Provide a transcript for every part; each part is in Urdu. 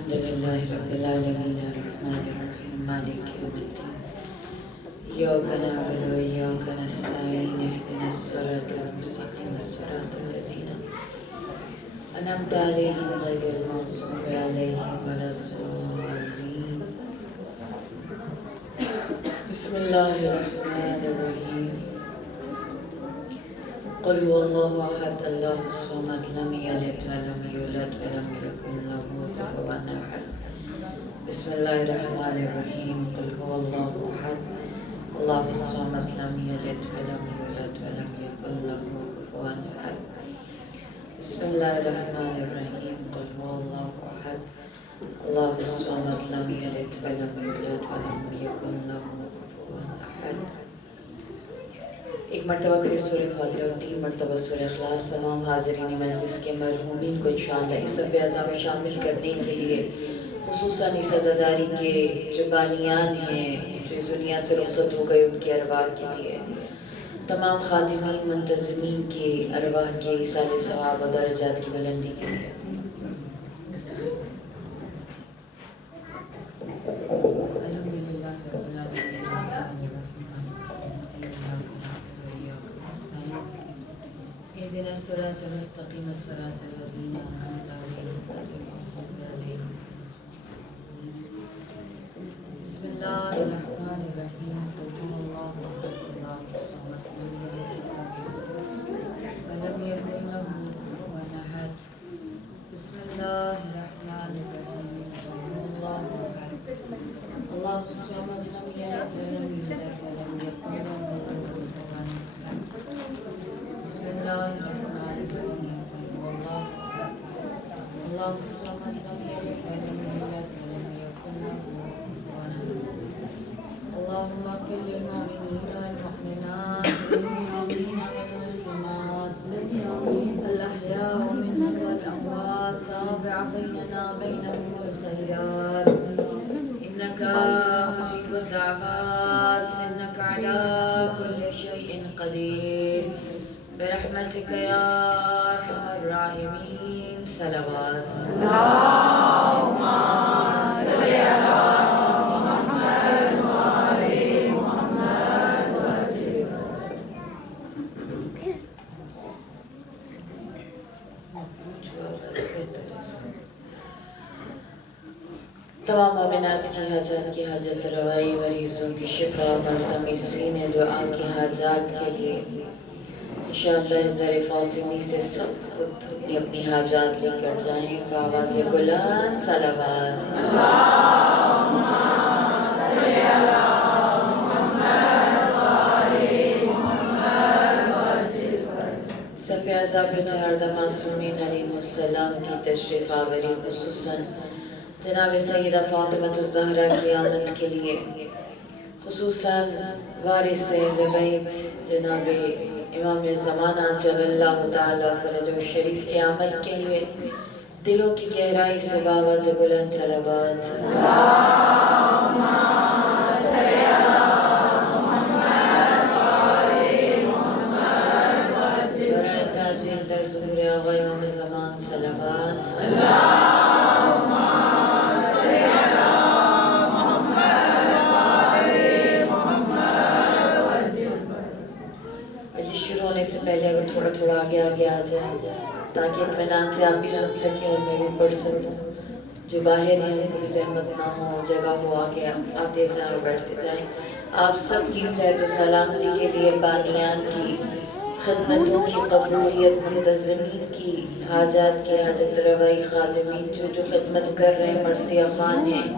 الحمد لله رب العالمين الرحمن الرحيم مالك يوم الدين إياك نعبد وإياك نستعين اهدنا الصراط المستقيم صراط الذين أنعمت عليهم غير المغضوب عليهم ولا الضالين. بسم الله الرحمن الرحيم. قل هو الله أحد الله الصمد لم يلد ولم يولد ولم يكن له كفوا أحد. بسم الله الرحمن الرحيم. قل هو الله أحد الله الصمد لم يلد ولم يولد ولم يكن له كفوا أحد. بسم الله الرحمن الرحيم. قل هو الله أحد الله الصمد لم يلد ولم يولد ولم يكن له كفوا أحد. ایک مرتبہ پھر سورہ فاتحہ اور 3 مرتبہ سورہ اخلاص تمام حاضرین مجلس کے مرحومین کو انشاءاللہ اس سب اعزاء میں شامل کرنے کے لیے، خصوصاً اس عزاداری کے جو بانیان ہیں جو اس دنیا سے رخصت ہو گئے ان کے ارواح کے لیے، تمام خادمین منتظمین کی ارواح کے ایصال ثواب و درجات کی بلندی کے لیے. اهدنا الصراط المستقيم صراط الذين أنعمت عليهم غير المغضوب عليهم. بسم الله الرحمن الرحيم. قل هو الله أحد الله الصمد لم يلد ولم يكن له كفوا أحد. بسم الله الرحمن الرحيم. قل هو الله أحد الله الصمد لم يلد ولم يولد ولم يكن له كفوا أحد. بسم الله الرحمن الرحيم. قل هو الله أحد الله الصمد لم يلد ولم يولد ولم يكن له كفوا أحد. اللهم اغفر للمؤمنين والمؤمنات والمسلمين والمسلمات الأحياء منهم والأموات تابع بيننا بينهم الخيرات إنك مجيب الدعوات إنك على كل شيء قدير برحمتك يا أرحم الراحمين. صلوات اللهم صل على محمد وآل محمد وسلم. تمام مومنات کی حاجات کی حاجت روائی، مریضوں کی شفا، ملتمسین دعا کی حاجات کے لیے انشاءاللہ اس در فاطمی سے سب خود اپنی اپنی حاجات لے کر جائیں بآواز بلند. صلوات اللہم صلی علی محمد وآل محمد وسلم. صف اعزاء پہ 4 معصومین علیہ السلام کی تشریف آوری، خصوصاً جناب سیدہ فاطمہ الزہرا کی آمد کے لیے، خصوصاً وارث بیت جناب امام زمانہ جل اللہ تعالی فرجہ الشریف کی آمد کے لیے دلوں کی گہرائی سے بآواز بلند صلوات اللہم صلی علی محمد وآل محمد وسلم. برائے تاجیل در ظہور آقا امام زمان صلوات اللہم صلی علی محمد وآل محمد وسلم. شروع ہونے سے پہلے اگر تھوڑا تھوڑا آگے آگے آ جائیں تاکہ اطمینان سے آپ بھی سن سکیں اور میں بھی پڑھ سکوں. جو باہر ہیں ان کو بھی زحمت نہ ہو، جگہ ہو آگے آتے جائیں اور بیٹھتے جائیں. آپ سب کی صحت و سلامتی کے لیے بانیان کی خدمتوں کی قبولیت، منتظمین کی حاجات کی حاجت روائی، خادمین جو خدمت کر رہے ہیں، مرثیہ خان ہیں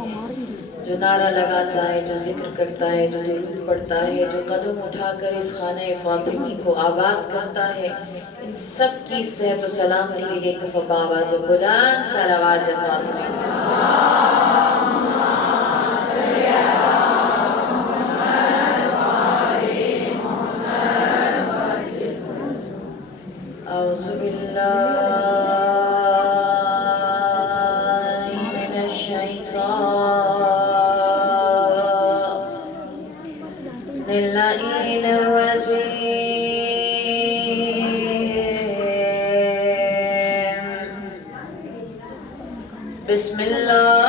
جو نعرہ لگاتا ہے، جو ذکر کرتا ہے، جو درود پڑھتا ہے، جو قدم اٹھا کر اس خانہ فاطمی کو آباد کرتا ہے، ان سب کی صحت و سلامتی کے لیے ایک دفعہ بآواز بلند صلوات فاطمی. اعوذ باللہ من الشیطان اللعین الرجیم. بسم الله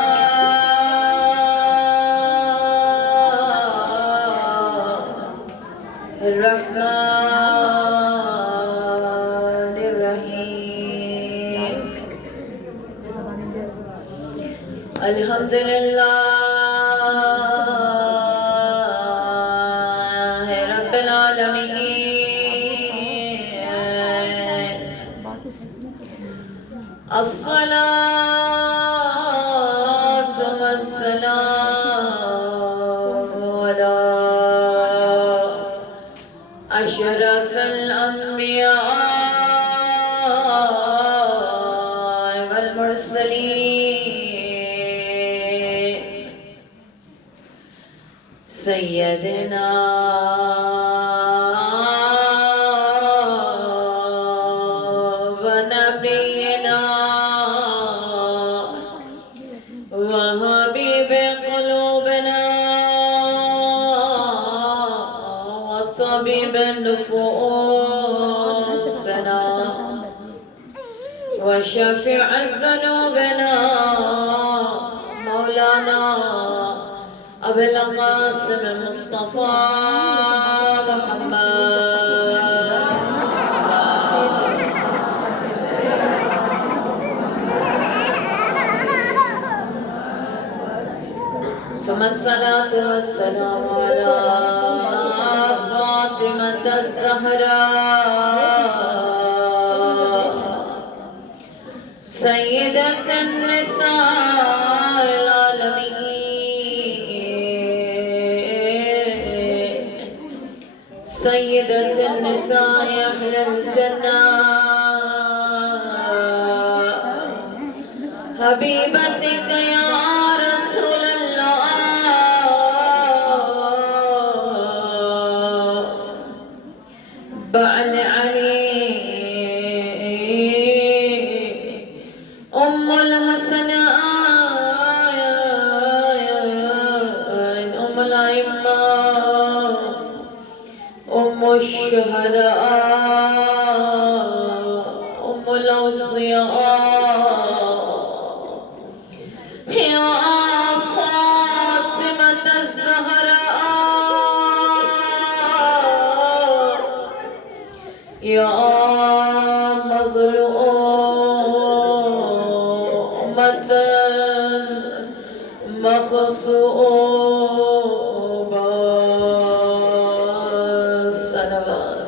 الرحمن الرحيم الحمد لله رب العالمين الصلاة والسلام على أشرف الأنبياء والمرسلين سيدنا ونبينا وحبيب قلوبنا وطبيب نفوسنا وشفيع ذنوبنا مولانا أبي القاسم مصطفى محمد ثم الصلاة والسلام على فاطمة الزهراء سيدة النساء العالمين سيدة النساء أهل الجنة حبيبتك يا رسول الله بعل علي أم الحسنين أم الأئمة أم الشهداء أم الأوصياء يا فاطمة الزهراء يا مظلومة مغصوبة صلوات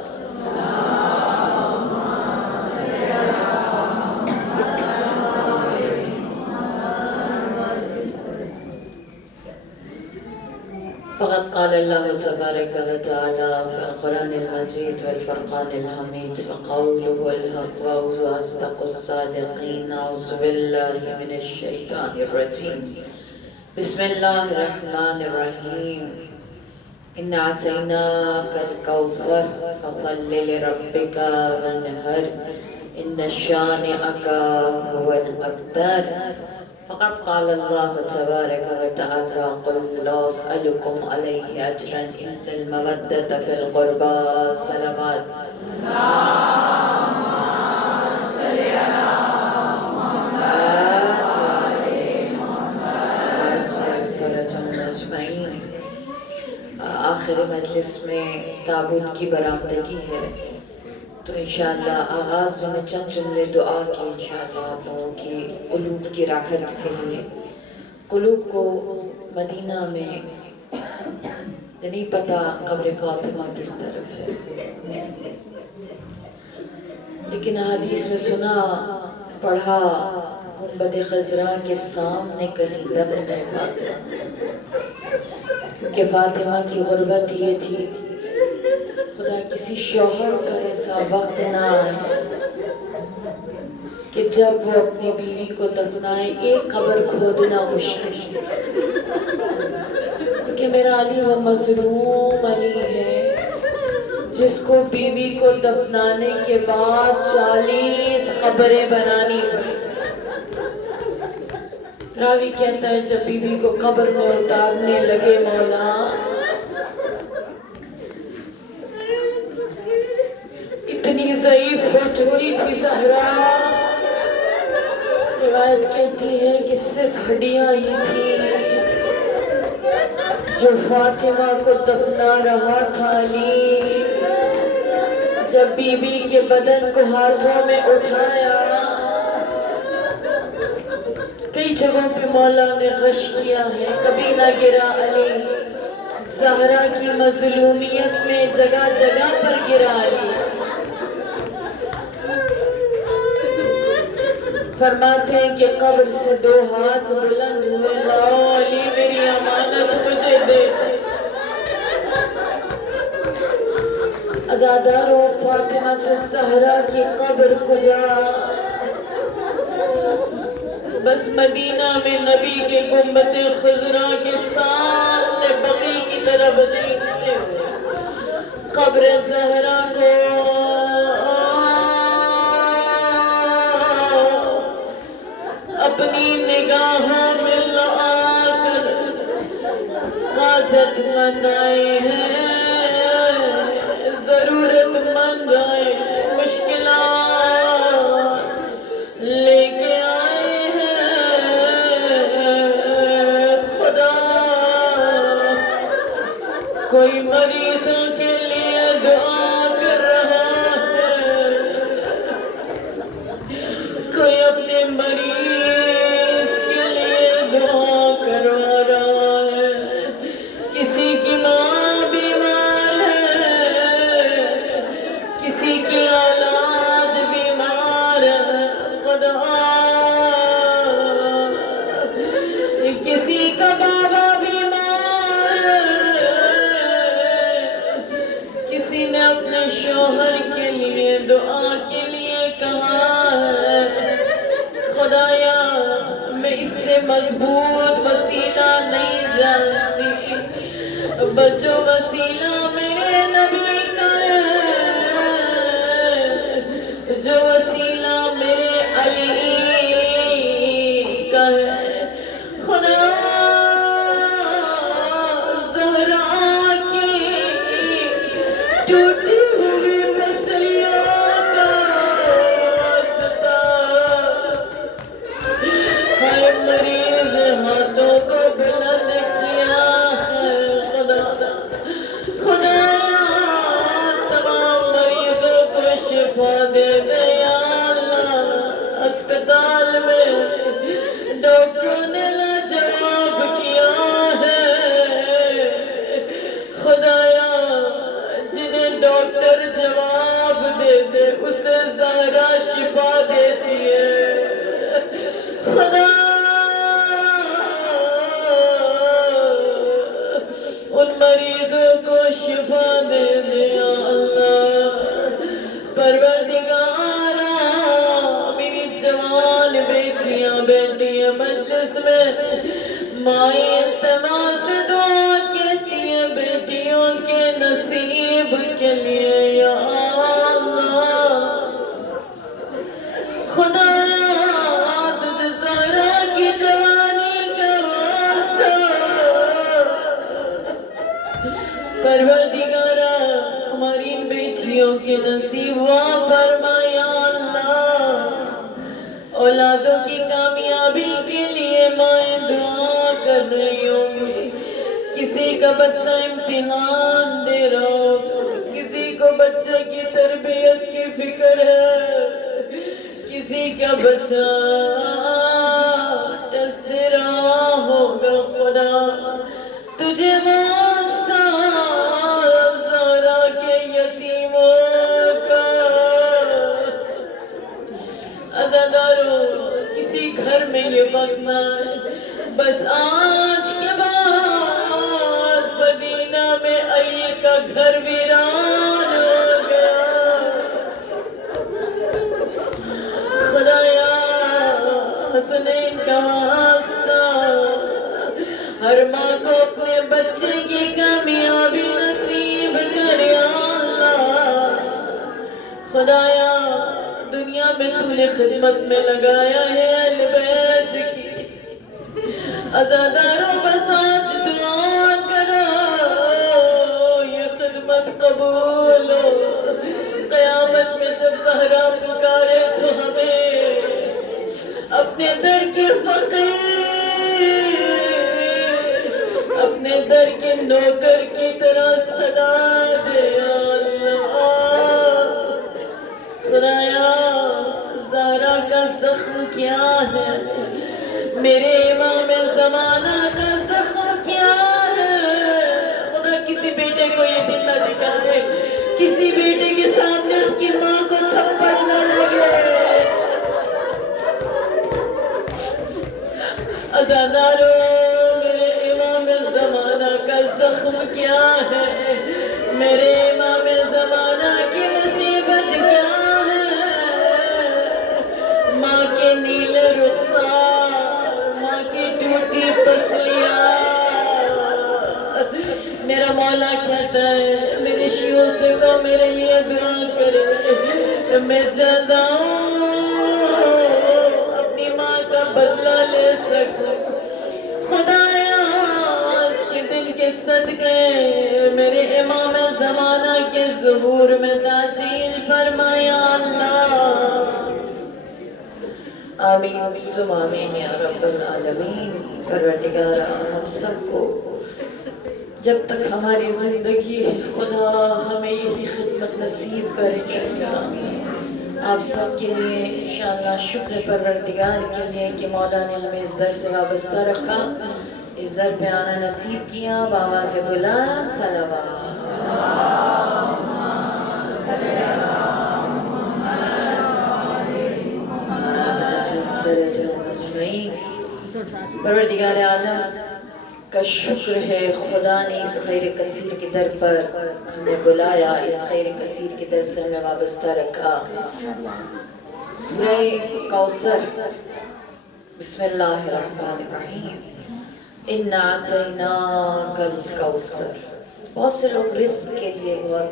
فقد قال الله تبارك وتعالى في القرآن المجيد والفرقان الحميد وقوله الحق وهو أصدق الصادقين أعوذ بالله من الشيطان الرجيم بسم الله الرحمن الرحيم إنا أعطيناك الكوثر فصل لربك وانحر إن شانئك هو الأبتر فقد قال الله تبارك وتعالى قل لا أسألكم عليه أجرا إلا المودة في القربى صلوات اللهم صل على محمد وعلى محمد وعلى فرجهم أجمعين آخر مجلس میں تابوت کی برآمدگی ہے تو انشاءاللہ آغاز میں چند جملے دعا کی انشاءاللہ آپ لوگوں کی قلوب کی راحت کے لیے قلوب کو مدینہ میں نہیں پتا قبر فاطمہ کس طرف ہے لیکن حدیث میں سنا پڑھا گنبد خضرا کے سامنے کہیں دفن ہے فاطمہ کیونکہ فاطمہ کی غربت یہ تھی خدا کسی شوہر پر ایسا وقت نہ آئے کہ جب وہ اپنی بیوی کو دفنائے ایک قبر کھودنا مشکل ہے کہ میرا علی وہ مظلوم علی ہے جس کو بیوی کو دفنانے کے بعد 40 قبریں بنانی پڑی راوی کہتا ہے جب بیوی کو قبر میں اتارنے لگے مولا اتنی ضعیف ہو چکی تھی زہرا روایت کہتی ہے کہ صرف ہڈیاں ہی تھیں جو فاطمہ کو دفنا رہا تھا علی۔ جب بی بی کے بدن کو ہاتھوں میں اٹھایا، کئی جگہوں پہ مولا نے غش کیا ہے، کبھی نہ گرا علی۔ زہرا کی مظلومیت میں جگہ جگہ پر گرا علی۔ فرماتے ہیں کہ قبر سے 2 ہاتھ بلند ہوئے، لاؤ علی میری امانت مجھے دے۔ عزادارو فاطمہ الزہرا کی قبر کجا؟ بس مدینہ میں نبی کے گنبد خضرا کے سامنے بقیع کی طرف دیکھتے ہوئے قبر زہرا کو اپنی نگاہوں میں لگا کر حاجت مند آئے ہیں، ضرورت مند آئے، مشکلات لے کے آئے ہیں۔ خدا کوئی مریضوں کے لیے دعا کر رہا ہے، کوئی اپنے مریض کے لیے دعا کروا رہا ہے، کسی کی ماں بیمار ہے، کسی کی اولاد بیمار ہے، خدا کسی کا بابا بیمار ہے، کسی نے اپنے شوہر کے لیے دعا کے لیے کہا ہے۔ خدایا میں اس سے مضبوط وسیلہ نہیں جانتی، بچو وسیلہ میرے نبی کا ہے، جو وسیلہ میرے علی کا ہے۔ خدا زہرا کی ٹوٹی ہوئی پسلیوں کا واسطہ، ہر مریض ہاتھوں کو بلند کیا ہے۔ خدا تمام مریضوں کو شفا دے دے یا اللہ۔ اسپتال میں ڈاکٹروں نے لاجواب کیا ہے، خدایا جنہیں ڈاکٹر جواب دے دے اسے زہرا شفا دیتی ہے۔ خدا ان مریضوں کو شفا دے دے یا اللہ۔ پروردگارا میری جوان بیٹیاں بیٹھی ہیں مجلس میں، مائیں التماس دعا کہتی ہیں بیٹیوں کے نصیب کے لیے یا اللہ۔ خدایا تجھے زہرا کی جوانی کا واسطہ، پروردگارا ہماری ان بیٹیوں کے نصیب وا فرما یا اللہ۔ اولادوں کی کامیابی کے لیے مائیں دعا کر رہی ہوں گی، کسی کا بچہ امتحان دے رہا ہوگا، کسی کو بچے کی تربیت کی فکر ہے، کسی کا بچہ ٹیسٹ دے رہا ہوگا۔ خدا تجھے واسطہ زہرا کے یتیموں کا، عزادارو کسی گھر میں یہ وقت نہ آئے بس آج کے بعد مدینہ میں علی کا گھر ویران ہو گیا۔ خدایا حسنین کا واسطہ ہر ماں کو اپنے بچے کی کامیابی نصیب کر یا اللہ۔ خدایا دنیا میں تو نے خدمت میں لگایا ہے اہل بیت کی، عزاداروں بس آج دعا کرو یہ خدمت قبول ہو۔ قیامت میں جب زہرا پکارے تو ہمیں اپنے در کے فقیر اپنے در کے نوکر کی طرح صدا دے یا اللہ۔ خدایا زہرا کا زخم کیا ہے، میرے امام زمانہ کا زخم کیا ہے؟ خدا کسی بیٹے کو یہ دل نہ دکھائے، کسی بیٹے کے سامنے اس کی ماں کو تھپڑ نہ لگے۔ عزادارو، میرے امام زمانہ کا زخم کیا ہے؟ میرے امام زمانہ کی مصیبت کیا ہے؟ ماں کے نیلے رخسار، ماں کی ٹوٹی پسلیاں۔ میرا مولا کہتا ہے میرے شیعوں سے کہو میرے لیے دعا کرے، میں جلد آؤں اپنی ماں کا بدلہ لے سکوں۔ خدایا آج کے دن کے صدقے میرے امام زمانہ کے ظہور میں تعجیل فرما یا اللہ۔ آمین ثم آمین یا رب العالمین۔ پروردگارا ہم سب کو جب تک ہماری زندگی ہے خدا ہمیں یہی خدمت نصیب کرے انشاءاللہ۔ آپ سب کے لیے انشاءاللہ شکر پروردگار کے لیے کہ مولا نے ہمیں اس در سے وابستہ رکھا، اس در پہ آنا نصیب کیا۔ بآواز بلند صلوات۔ پروردگار عالم کا شکر ہے خدا نے اس خیر کثیر کے در پر ہمیں بلایا، اس خیر کثیر کے در سے ہمیں وابستہ رکھا۔ سورہ کوثر، بسم اللہ الرحمن الرحیم۔ اِنَّا أَعْطَيْنَاكَ الْكَوْثَرَ۔ بہت سے لوگ رزق کے لیے بہت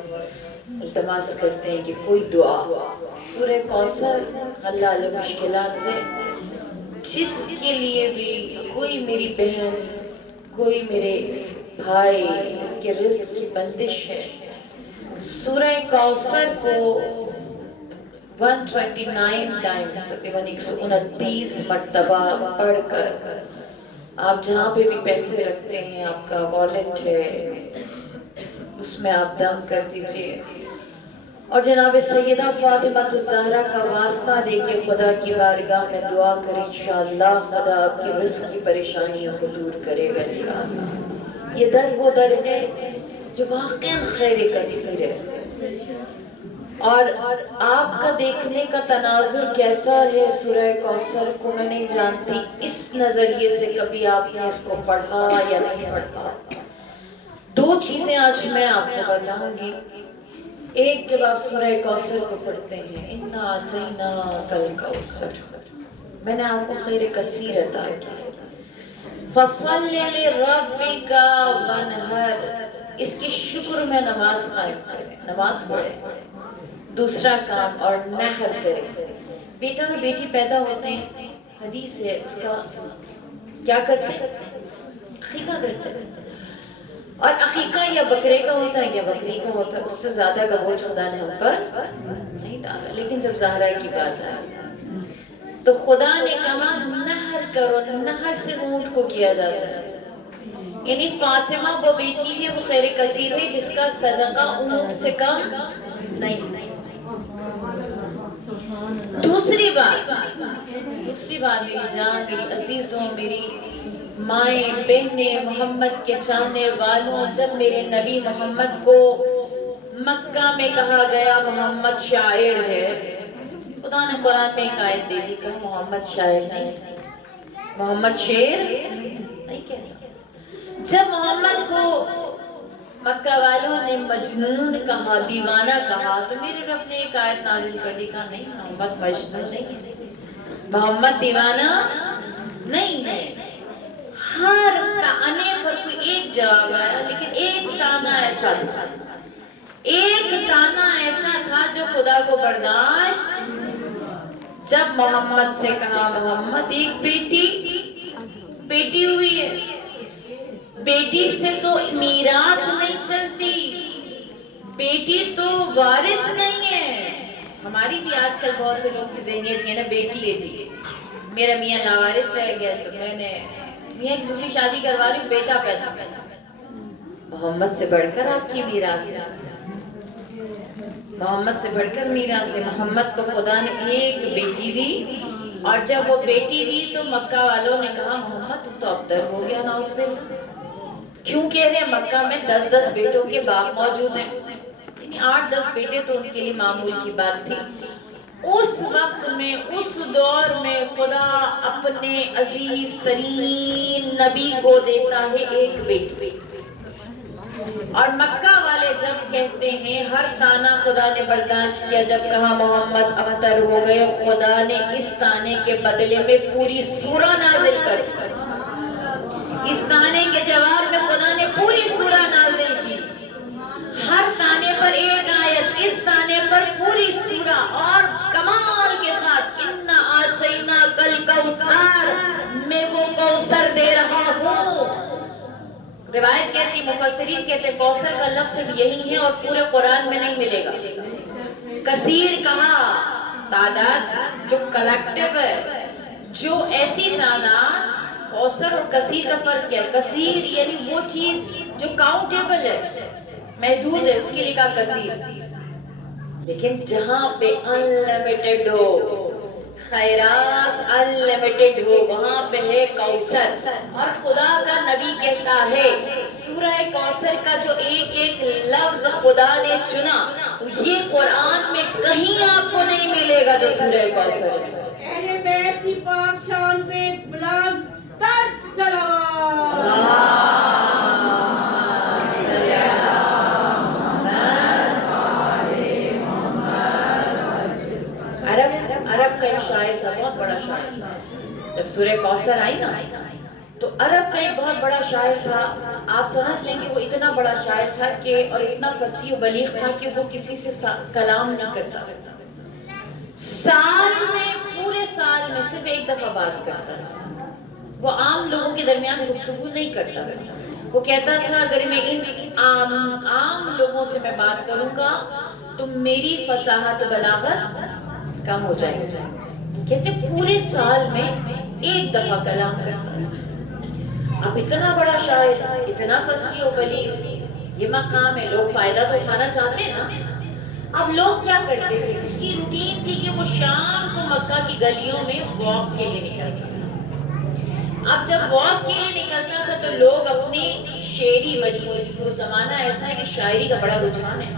التماس کرتے ہیں کہ کوئی دعا۔ سورہ کوثر حل مشکلات ہے، جس کے لیے بھی کوئی میری بہن، کوئی میرے بھائی جن کے رزق کی بندش ہے، سورہ کوثر کو 129 ٹائمز تقریباً 129 مرتبہ پڑھ کر آپ جہاں پہ بھی پیسے رکھتے ہیں، آپ کا والیٹ ہے اس میں آپ دم کر دیجئے، اور جناب سیدہ فاطمہ الزہرا کا واسطہ دے کے خدا کی بارگاہ میں دعا کریں انشاءاللہ خدا آپ کی رزق کی پریشانیوں کو دور کرے گا انشاءاللہ۔ یہ در وہ در ہے جو واقعاً خیر کثیر ہے، اور آپ کا دیکھنے کا تناظر کیسا ہے سورہ کوثر کو میں نہیں جانتی، اس نظریے سے کبھی آپ نے اس کو پڑھا یا نہیں پڑھا۔ دو چیزیں آج میں آپ کو بتاؤں گی۔ ایک، جب آپ سورہ کوثر کو پڑھتے ہیں اِنَّا أَعْطَيْنَاكَ الْكَوْثَرَ، میں نے آپ کو خیر کثیر عطا کی، فَصَلِّ لِرَبِّكَ وَانْحَرْ، اس کی شکر میں نماز قائم کریں، نماز پڑھیں۔ دوسرا کام، اور نحر کریں۔ بیٹا اور بیٹی پیدا ہوتے ہیں، حدیث ہے اس کا کیا کرتے ہیں؟ عقیقہ کرتے ہیں، اور عقیقہ یا بکرے کا ہوتا ہے یا بکری کا ہوتا ہے، اس سے زیادہ کا بوجھ خدا نے ہم پر نہیں ڈالا۔ لیکن جب زہرا کی بات آئی تو خدا نے کہا نحر کرو، نحر سے اونٹ کو کیا جاتا ہے، یعنی فاطمہ وہ بیٹی ہے، وہ خیر کثیر ہے جس کا صدقہ اونٹ سے کم نہیں۔ دوسری بات میری جان، میری عزیزوں، میری مائیں بہنیں، محمد کے چاہنے والوں، جب میرے نبی محمد کو مکہ میں کہا گیا محمد شاعر ہے، خدا نے قرآن میں ایک آیت دے دی کہ محمد شاعر نہیں، محمد شعر نہیں کہنا۔ جب محمد کو مکہ والوں نے مجنون کہا، دیوانہ کہا، تو میرے رب نے ایک آیت نازل کر دی، کہا نہیں، محمد مجنون نہیں ہے، محمد دیوانہ نہیں ہے۔ ہر تانے پر کوئی ایک جواب آیا، لیکن ایک تانا ایسا تھا جو خدا کو برداشت۔ جب محمد سے کہا محمد ایک بیٹی ہوئی ہے، بیٹی سے تو میراث نہیں چلتی، بیٹی تو وارث نہیں ہے۔ ہماری بھی آج کل بہت سے لوگ کی ذہنیت ہے نا، بیٹی ہے جی، میرا میاں لاوارث رہ گیا تو میں نے میاں کی دوسری شادی کروا لی، بیٹا پیدا۔ محمد سے بڑھ کر آپ کی میراث ہے، محمد سے بڑھ کر میراث ہے۔ محمد کو خدا نے ایک بیٹی دی، اور جب وہ بیٹی دی تو مکہ والوں نے کہا محمد تو ابتر ہو گیا، نعوذ باللہ۔ کیوں کہہ رہے ہیں؟ مکہ میں 10 بیٹوں کے باپ موجود ہیں، یعنی 8-10 بیٹے تو ان کے لیے معمول کی بات تھی۔ اس وقت میں، اس دور میں خدا اپنے عزیز ترین نبی کو دیتا ہے ایک بیٹی، اور مکہ والے جب کہتے ہیں، ہر تانا خدا نے برداشت کیا، جب کہا محمد ابتر ہو گئے، خدا نے اس تانے کے بدلے میں پوری سورہ نازل کر دی۔ اس تانے کے جواب میں خدا نے پوری سورہ نازل کی، ہر تانے پر ایک آیت، اس تانے پر پوری سورہ، اور کمال کے ساتھ اِنَّا أَعْطَيْنَاكَ الْكَوْثَرَ، میں وہ کوثر دے رہا ہوں۔ روایت کہتی، مفسرین کہتے ہیں کوثر کا لفظ یہی ہے اور پورے قرآن میں نہیں ملے گا۔ کثیر کہا تعداد جو کلیکٹیو ہے، جو ایسی تعداد، کوثر اور کثیر کا فرق کیا ہے؟ کثیر یعنی وہ چیز جو کاؤنٹیبل ہے، محدود ہے، اس کے لیے کہا کثیر۔ لیکن جہاں پہ انلیمیٹڈ ہو، خیرات انلیمیٹڈ ہو، وہاں پہ ہے کوثر۔ اور خدا کا نبی کہتا ہے سورہ کوثر کا جو ایک ایک لفظ خدا نے چنا، یہ قرآن میں کہیں آپ کو نہیں ملے گا جو سورہ کوثر ہے۔ اہل بیت کی پاک شان پہ بلند تر صلوات۔ عرب کا ایک شاعر تھا، بہت بڑا شاعر تھا، جب سورہ کوثر آئی نا تو عرب کا ایک بہت بڑا شاعر تھا۔ آپ سمجھ لیں کہ وہ اتنا بڑا شاعر تھا کہ، اور اتنا فصیح و بلیغ تھا کہ وہ کسی سے کلام نہیں کرتا، سال میں، پورے سال میں صرف ایک دفعہ بات کرتا تھا۔ وہ عام لوگوں کے درمیان گفتگو نہیں کرتا تھا۔ وہ کہتا تھا اگر میں ان عام لوگوں سے میں بات کروں گا تو میری فصاحت و بلاغت کم ہو جائے گا۔ کہتے پورے سال میں ایک دفعہ کلام کرتا ہے۔ اب اتنا بڑا شاعر، اتنا فصیح و بلیغ، یہ مقام ہے، لوگ فائدہ تو اٹھانا چاہتے ہیں نا۔ اب لوگ کیا کرتے تھے؟ اس کی روٹین تھی کہ وہ شام کو مکہ کی گلیوں میں واک کے لیے نکلتا تھا۔ اب جب واک کے لیے نکلتا تھا تو لوگ اپنی شعری مجموعے، کیونکہ وہ زمانہ ایسا ہے کہ شاعری کا بڑا رجحان ہے،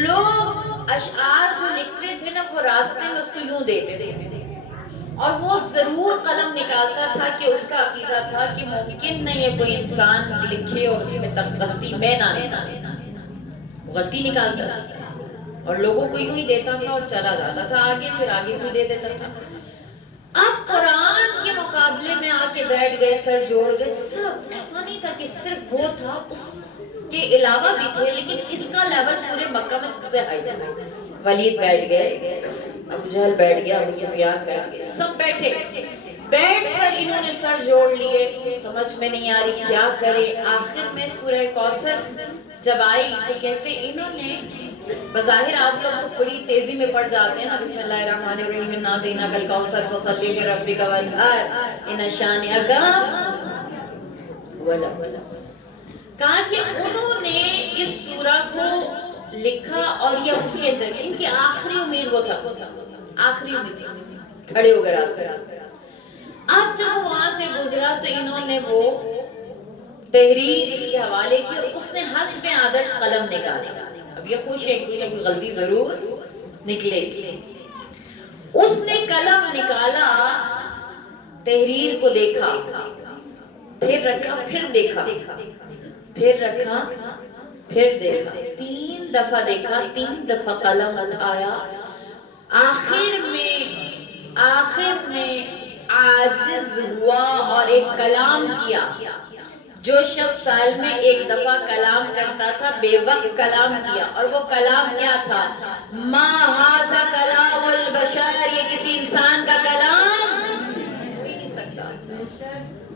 لوگ اشعار جو لکھتے تھے نا وہ راستے میں اس کو یوں دیتے تھے، اور وہ ضرور قلم نکالتا تھا کہ اس کا عقیدہ تھا کہ ممکن نہیں ہے کوئی انسان لکھے اور اس میں تک غلطی میں نہ نکالے، غلطی نکالتا تھا اور لوگوں کو یوں ہی دیتا تھا اور چلا جاتا تھا آگے، پھر آگے بھی دے دیتا تھا۔ اب قرآن کے مقابلے میں آ کے بیٹھ گئے، سر جوڑ گئے سب۔ ایسا نہیں تھا کہ صرف وہ تھا، اس کے علاوہ بھی تھے، لیکن اس کا لیول پورے مکہ میں سب سے ہائی تھا۔ ولید بیٹھ گئے، ابو جہل بیٹھ گیا، ابو سفیان بیٹھ گئے، سب بیٹھے، بیٹھ کر انہوں نے سر جوڑ لیے، سمجھ میں نہیں آ رہی کیا کرے۔ آخر میں سورہ کوثر جب آئی تو کہتے انہوں نے، بظاہر آپ لوگ تو بڑی تیزی میں پڑھ جاتے ہیں نا، بسم اللہ الرحمن الرحیم، انا اعطیناک الکوثر فصلی لربک وانحر ان شانئک هو الابتر۔ کہا کہ انہوں نے اس سورہ کو لکھا اور یہ اس کے اندر ان کی آخری امید وہ تھا، آخری امید، کھڑے ہو گئے راستے۔ اب جب وہ وہاں سے گزرا تو انہوں نے وہ تحریر اس کے حوالے کی اور اس نے حسب عادت قلم نکالا۔ اب یہ خوش ہے کہ کوئی غلطی ضرور نکلے گی۔ اس نے قلم نکالا، تحریر کو دیکھا، پھر رکھا، پھر دیکھا، پھر رکھا، پھر دیکھا، 3 دفعہ دیکھا، 3 دفعہ قلم اٹھایا۔ آخر میں عاجز ہوا اور ایک کلام کیا۔ جو شخص سال میں ایک دفعہ کلام کرتا تھا، بے وقت کلام کیا، اور وہ کلام کیا تھا؟ ما ھذا کلام البشر، یہ کسی انسان کا کلام ہو ہی نہیں سکتا،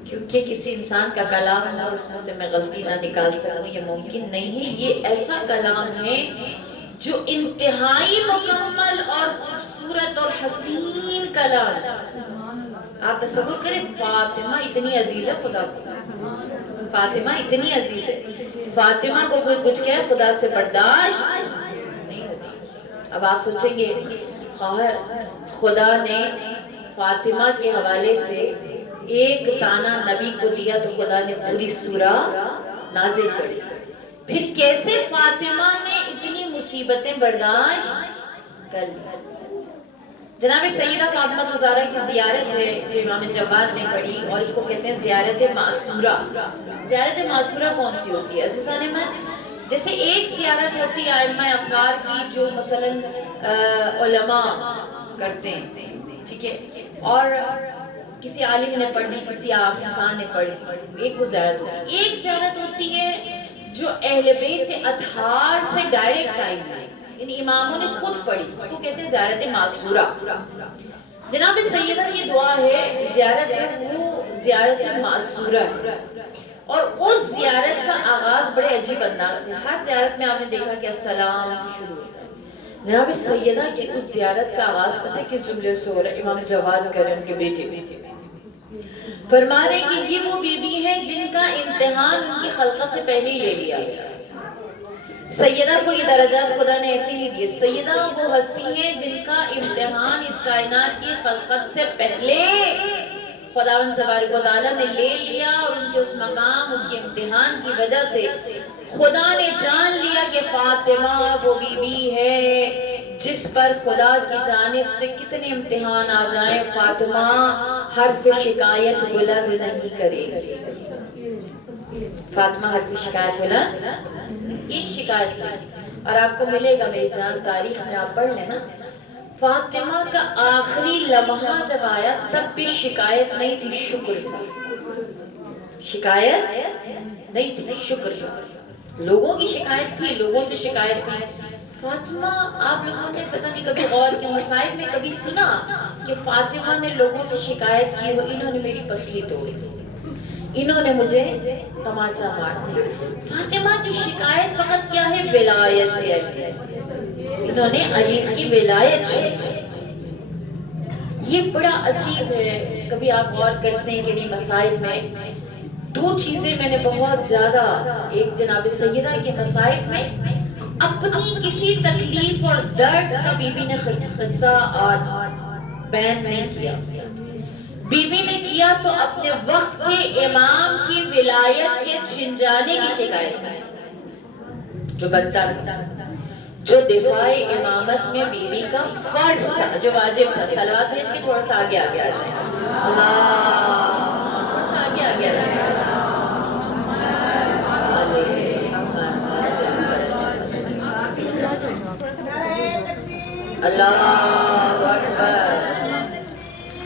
کیونکہ کسی انسان کا کلام ہے اور اس میں سے میں غلطی نہ نکال سکوں، یہ ممکن نہیں ہے۔ یہ ایسا کلام ہے جو انتہائی مکمل اور خوبصورت اور حسین کلام ہے۔ آپ تصور کریں فاطمہ اتنی عزیز ہے خدا کو، فاطمہ اتنی عزیز ہے، فاطمہ کو کوئی کچھ کہے خدا سے برداشت نہیں ہوتی۔ اب آپ سوچیں گے خواہر خدا نے فاطمہ کے حوالے سے ایک تانا نبی کو دیا تو خدا نے پوری سورہ نازل کر دی، پھر کیسے فاطمہ نے اتنی مصیبتیں برداشت کر لی؟ جناب سیدہ فاطمہ زہرا کی زیارت ہے جو امام جواد نے پڑھی، اور اس کو کہتے ہیں زیارت معصورہ۔ زیارت معصورہ کون سی ہوتی ہے عزیزان من؟ جیسے ایک زیارت ہوتی ہے ائمہ اطہار کی جو مثلا علماء کرتے ہیں، ٹھیک ہے، اور کسی عالم نے پڑھی، کسی انسان نے پڑھی، ایک وہ زیارت ہوتی ہے۔ ایک زیارت ہوتی ہے جو اہل بیت اطہار سے ڈائریکٹ آئی ہے، یعنی اماموں نے خود پڑھی، اس کو کہتے ہیں زیارت معصورہ۔ جناب سیدہ کی دعا ہے، زیارت ہے وہ زیارت معصورہ ہے، اور اس زیارت کا آغاز بڑے عجیب انداز سے، ہر زیارت میں آپ نے دیکھا کہ السلام سے شروع ہوتا ہے۔ جناب سیدہ کی اس زیارت کا آغاز پتہ ہے کس جملے سے ہو رہا ہے؟ امام جواد کہہ رہے ہیں ان کے بیٹے فرما رہے کہ یہ وہ بی بی ہیں جن کا امتحان ان کی خلقت سے پہلے ہی لے لیا گیا۔ سیدہ کو یہ درجات خدا نے ایسے نہیں دیے، سیدہ وہ ہستی ہیں جن کا امتحان اس کائنات کی خلقت سے پہلے خداوند تبارک و تعالیٰ نے لے لیا، اور ان کے اس مقام، اس کے امتحان کی وجہ سے خدا نے جان لیا کہ فاطمہ وہ بی بی ہے جس پر خدا کی جانب سے کتنے امتحان آ جائیں فاطمہ حرف شکایت بلند نہیں کرے گی۔ فاطمہ حرف شکایت بلند ایک شکایت نہیں، اور آپ کو ملے گا میری جان تاریخ میں آپ پڑھ لینا، فاطمہ کا آخری لمحہ جب آیا تب بھی شکایت نہیں تھی، شکر تھا۔ شکایت نہیں تھی، شکر تھا۔ لوگوں کی شکایت تھی، لوگوں سے شکایت تھی۔ فاطمہ، آپ لوگوں نے پتہ نہیں کبھی غور کے مصائب میں کبھی سنا کہ فاطمہ نے لوگوں سے شکایت کی ہو انہوں نے میری پسلی توڑی، انہوں نے مجھے تماچا مار دیا؟ فاطمہ کی شکایت فقط کیا ہے؟ ولایت سے علی، انہوں نے علی کی ولایت سے۔ یہ بڑا عجیب ہے، کبھی آپ غور کرتے ہیں کہ نہیں مصائب میں دو چیزیں میں نے بہت زیادہ، ایک جناب سیدہ کے مصائب میں اپنی کسی تکلیف اور درد کا بی بی نے قصہ اور بیان نہیں کیا، بی بی نے کیا تو اپنے وقت کے امام کی ولایت کے چھن جانے کی شکایت، جو بنتا تھا، جو دفاع امامت میں بی بی کا فرض تھا، جو واجب تھا۔ صلوات ہے اس کی تھوڑا سا آگے آگے آ جائیں، اللہ تھوڑا سا آگے آگے آ جائیں، اللہ اکبر،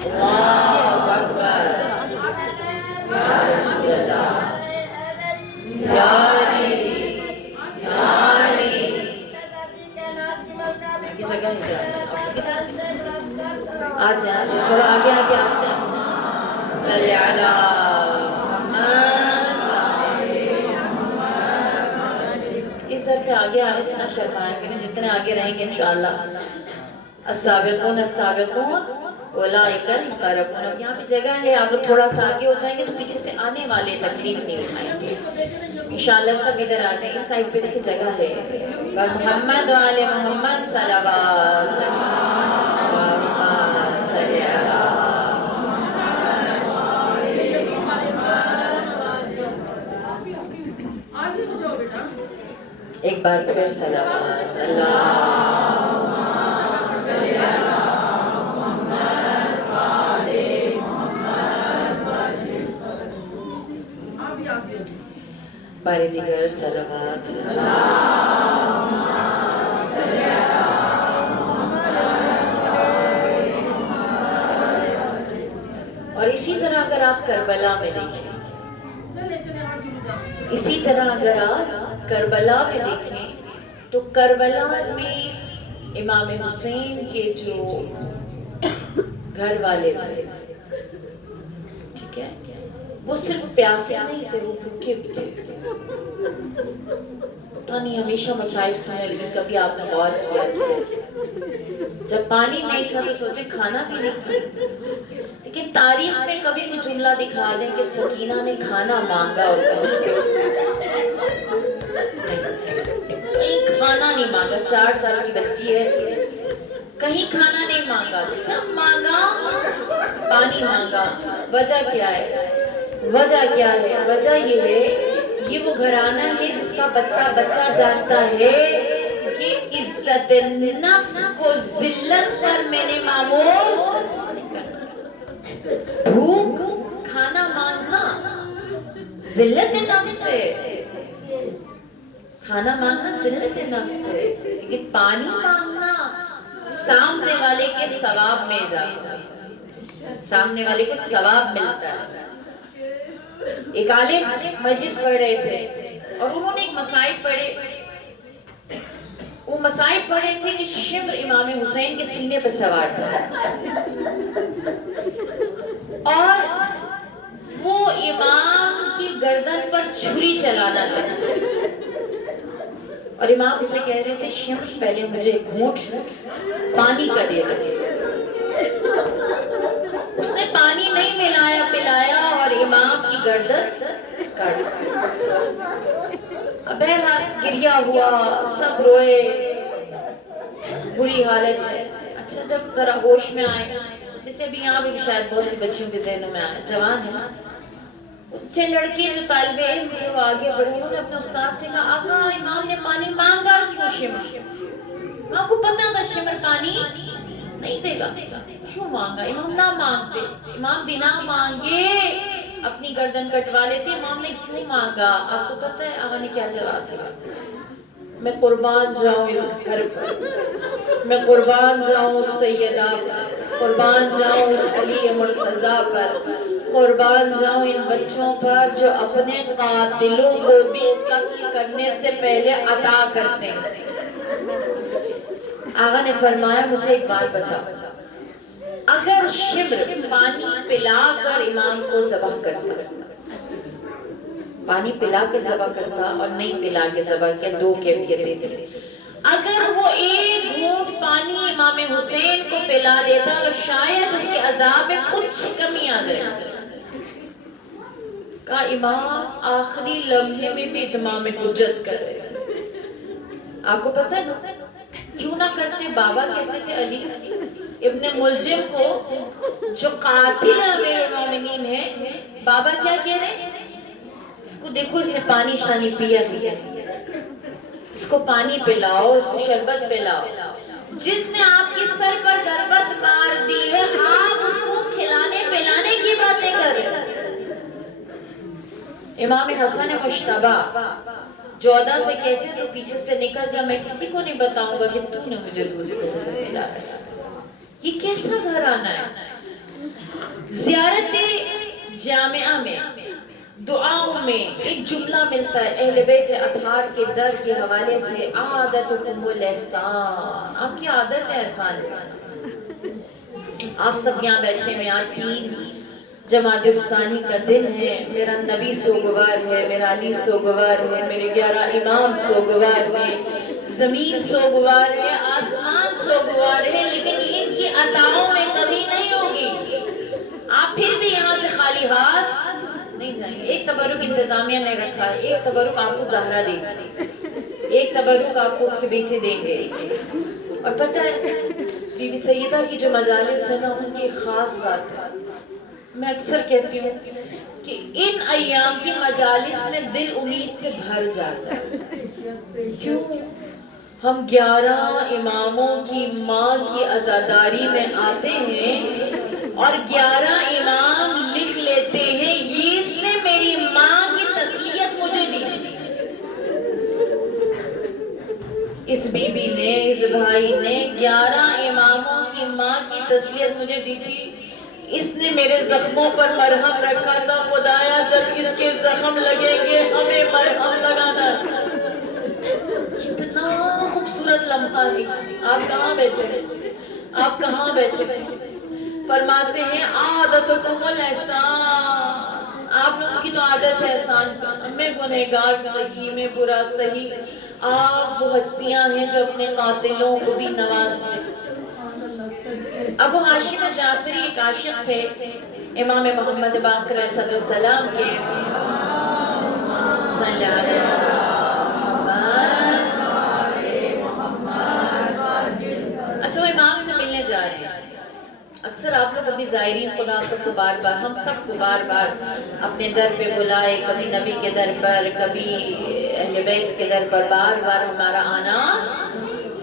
اللہ اکبر، یا رسول اللہ، یا علی، یا علی۔ کی جگہ آ جائیں، تھوڑا آگے آگے آ جائیں، صلی علی محمد۔ اس طرح کے آگے آنے سے نہ شرمائیں کریں، جتنے آگے رہیں گے انشاءاللہ السابقون السابقون اولئک المقربون۔ اب یہاں پہ جگہ ہے، آپ لوگ تھوڑا سا آگے ہو جائیں گے تو پیچھے سے آنے والے تکلیف نہیں اٹھائیں گے انشاءاللہ۔ سب ادھر آ جائیں، اس سائڈ پہ دیکھیں جگہ ہے، محمد وآل محمد صلوات محمد صلی اللہ۔ ایک بار پھر صلوات اللہ۔ باری دیگر صلوات اور اسی طرح اگر آپ کربلا میں دیکھیں، اسی طرح اگر آپ کربلا میں دیکھیں تو کربلا میں امام حسین کے جو گھر والے تھے، ٹھیک ہے، وہ صرف پیاسے نہیں تھے، وہ بھوکے بھی تھے۔ پتہ نہیں ہمیشہ مصائب سنے، لیکن کبھی آپ نے غور کیا تھا جب پانی نہیں تھا تو سوچے کھانا بھی نہیں تھا، لیکن تاریخ میں کبھی کوئی جملہ دکھا دیں کہ سکینہ نے کھانا مانگا ہوگا؟ کہیں کھانا نہیں مانگا، 4 سال کی بچی ہے، کہیں کھانا نہیں مانگا، جب مانگا پانی مانگا۔ وجہ کیا ہے؟ وجہ کیا ہے؟ وجہ یہ ہے، یہ وہ گھرانہ ہے جس کا بچہ بچہ جانتا ہے کہ عزت نفس کو ذلت پر میں نے معمور نہیں کرنا۔ بھوک کھانا مانگنا ذلت نفس سے، کھانا مانگنا ذلت نفس سے، لیکن پانی مانگنا سامنے والے کے ثواب میں اضافہ، سامنے والے کو ثواب ملتا ہے۔ ایک عالم مجلس پڑھ رہے تھے اور انہوں نے ایک مسائل پڑھے، وہ مسائل پڑھے تھے کہ شمر امام حسین کے سینے پر سوار تھا اور وہ امام کی گردن پر چھری چلانا چاہتے تھے، اور امام اسے کہہ رہے تھے شمر پہلے مجھے ایک گھونٹ پانی کا دے دے۔ اس نے پانی نہیں ملایا پلایا اور امام کی گردن کاٹ۔ بہرحال گریہ ہوا، سب روئے، بری حالت ہے۔ اچھا جب ذرا ہوش میں آئے، جیسے ابھی یہاں بھی شاید بہت سی بچیوں کے ذہنوں میں آئے، جوان ہے نا، اچھے لڑکی جو طالب علم تھے وہ آگے بڑھے، انہوں نے اپنے استاد سے کہا آقا امام نے پانی مانگا کیوں شمر؟ امام کو پتا تھا شمر پانی نہیں دے گا، کیوں مانگا؟ امام نہ مانگتے، امام بنا مانگے اپنی گردن کٹوا لیتے، امام نے کیوں مانگا؟ آپ کو پتا ہے آقا نے کیا جواب دیا؟ میں قربان جاؤں اس گھر پر، میں قربان جاؤں اس سیدہ پر، قربان جاؤں اس علی مرتضیٰ پر، قربان جاؤں ان بچوں پر جو اپنے قاتلوں کو بھی قتل کرنے سے پہلے عطا کرتے ہیں۔ آقا نے فرمایا مجھے ایک بات بتا، اگر شمر پانی پلا کر امام کو ذبح کرتا، پانی پلا کر ذبح کرتا اور نہیں پلا کے ذبح کیا، دو کیفیتیں تھیں۔ اگر وہ ایک گھونٹ پانی امام حسین کو پلا دیتا تو شاید اس کے عذاب میں کچھ کمی آ جائے۔ کہا امام آخری لمحے میں بھی اتمام حجت کر رہے تھے۔ آپ کو پتہ ہے نا کیوں نہ کرتے؟ بابا کیسے تھے علی ابن ملجم کو جو قاتل امیر المومنین ہے، بابا کیا کہہ رہے ہیں؟ اس کو دیکھو اس نے پانی شانی پیا ہے، اس کو پانی پلاؤ، اس کو شربت پلاؤ۔ جس نے آپ کی سر پر ضربت مار دی ہے آپ اس کو کھلانے پلانے کی باتیں کر رہے ہیں۔ امام حسن مشتبہ جودہ سے کہتے ہیں تو پیچھے سے نکل جا، میں کسی کو نہیں بتاؤں گا کہ تو نے مجھے دودھ کو زہر پلایا۔ یہ کیسا گھر آنا ہے؟ زیارت جامعہ میں دعاؤں میں ایک جملہ ملتا ہے اہل بیت اطہار کے در کے حوالے سے، عادتکم الاحسان، آپ کی عادت ہے احسان۔ آپ سب یہاں بیٹھے ہیں، آج 3 جمادی الثانی کا دن ہے، میرا نبی سوگوار ہے، میرا علی سوگوار ہے، میرے 11 امام سوگوار ہیں، زمین سوگوار ہے، آسمان سوگوار ہے، لیکن ان کی عطاؤں میں کمی نہیں ہوگی۔ آپ پھر بھی یہاں سے خالی ہاتھ نہیں جائیں گے۔ ایک تبرک انتظامیہ نے رکھا ہے، ایک تبرک آپ کو زہرہ دے گی، ایک تبرک آپ کو اس کے بیٹے دیں گے۔ اور پتہ ہے بی بی سیدہ کی جو مجالس ہے نا، ان کی خاص بات ہے، میں اکثر کہتی ہوں کہ ان ایام کی مجالس میں دل امید سے بھر جاتا ہے۔ کیوں؟ ہم 11 اماموں کی ماں کی عزاداری میں آتے ہیں اور 11 امام لکھ لیتے ہیں یہ اس نے میری ماں کی تسلیت مجھے دی تھی، اس بی بی نے، اس بھائی نے 11 اماموں کی ماں کی تسلیت مجھے دی تھی، اس نے میرے زخموں پر مرہم رکھا تھا، خدایا جب اس کے زخم لگیں گے ہمیں مرہم لگانا۔ کتنا خوبصورت لمحہ ہے۔ آپ کہاں بیٹھے ہیں؟ آپ کہاں بیٹھے ہیں؟ فرماتے ہیں عادتکم الاحسان، آپ لوگوں کی تو عادت ہے احسان کا، میں گنہگار صحیح، میں برا صحیح، آپ وہ ہستیاں ہیں جو اپنے قاتلوں کو بھی نوازتے ہیں۔ ابو ہاشم جعفری ایک عاشق تھے، امام محمد باقر علیہ السلام کے صلی علی محمد. اچھا وہ امام سے ملنے جا رہے ہیں. اکثر آپ لوگ اپنی زائرین خدا آپ سب کو بار بار ہم سب کو بار بار اپنے در پہ بلائے, کبھی نبی کے در پر, کبھی اہل بیت کے در پر, بار بار ہمارا آنا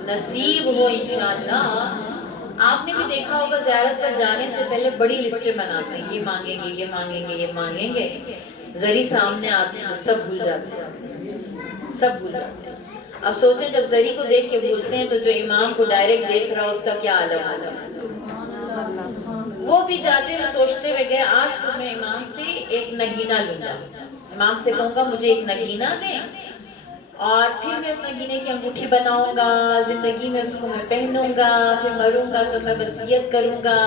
نصیب ہو انشاءاللہ. آپ نے بھی دیکھا ہوگا زیارت پر جانے سے پہلے بڑی لسٹیں بناتے ہیں, یہ مانگیں گے, یہ مانگیں گے, یہ مانگیں گے. زری سامنے آتے ہیں تو سب بھول جاتے ہیں, سب بھول جاتے ہیں. اب سوچیں جب زری کو دیکھ کے بھولتے ہیں تو جو امام کو ڈائریکٹ دیکھ رہا اس کا کیا عالم ہے. وہ بھی جاتے ہوئے سوچتے ہوئے گئے آج تو میں امام سے ایک نگینہ لوں گا, امام سے کہوں گا مجھے ایک نگینہ دیں اور پھر میں اس نگینے کی انگوٹھی بناؤں گا, زندگی میں اس کو میں پہنوں گا, پھر مروں گا تو میں وصیت کروں گا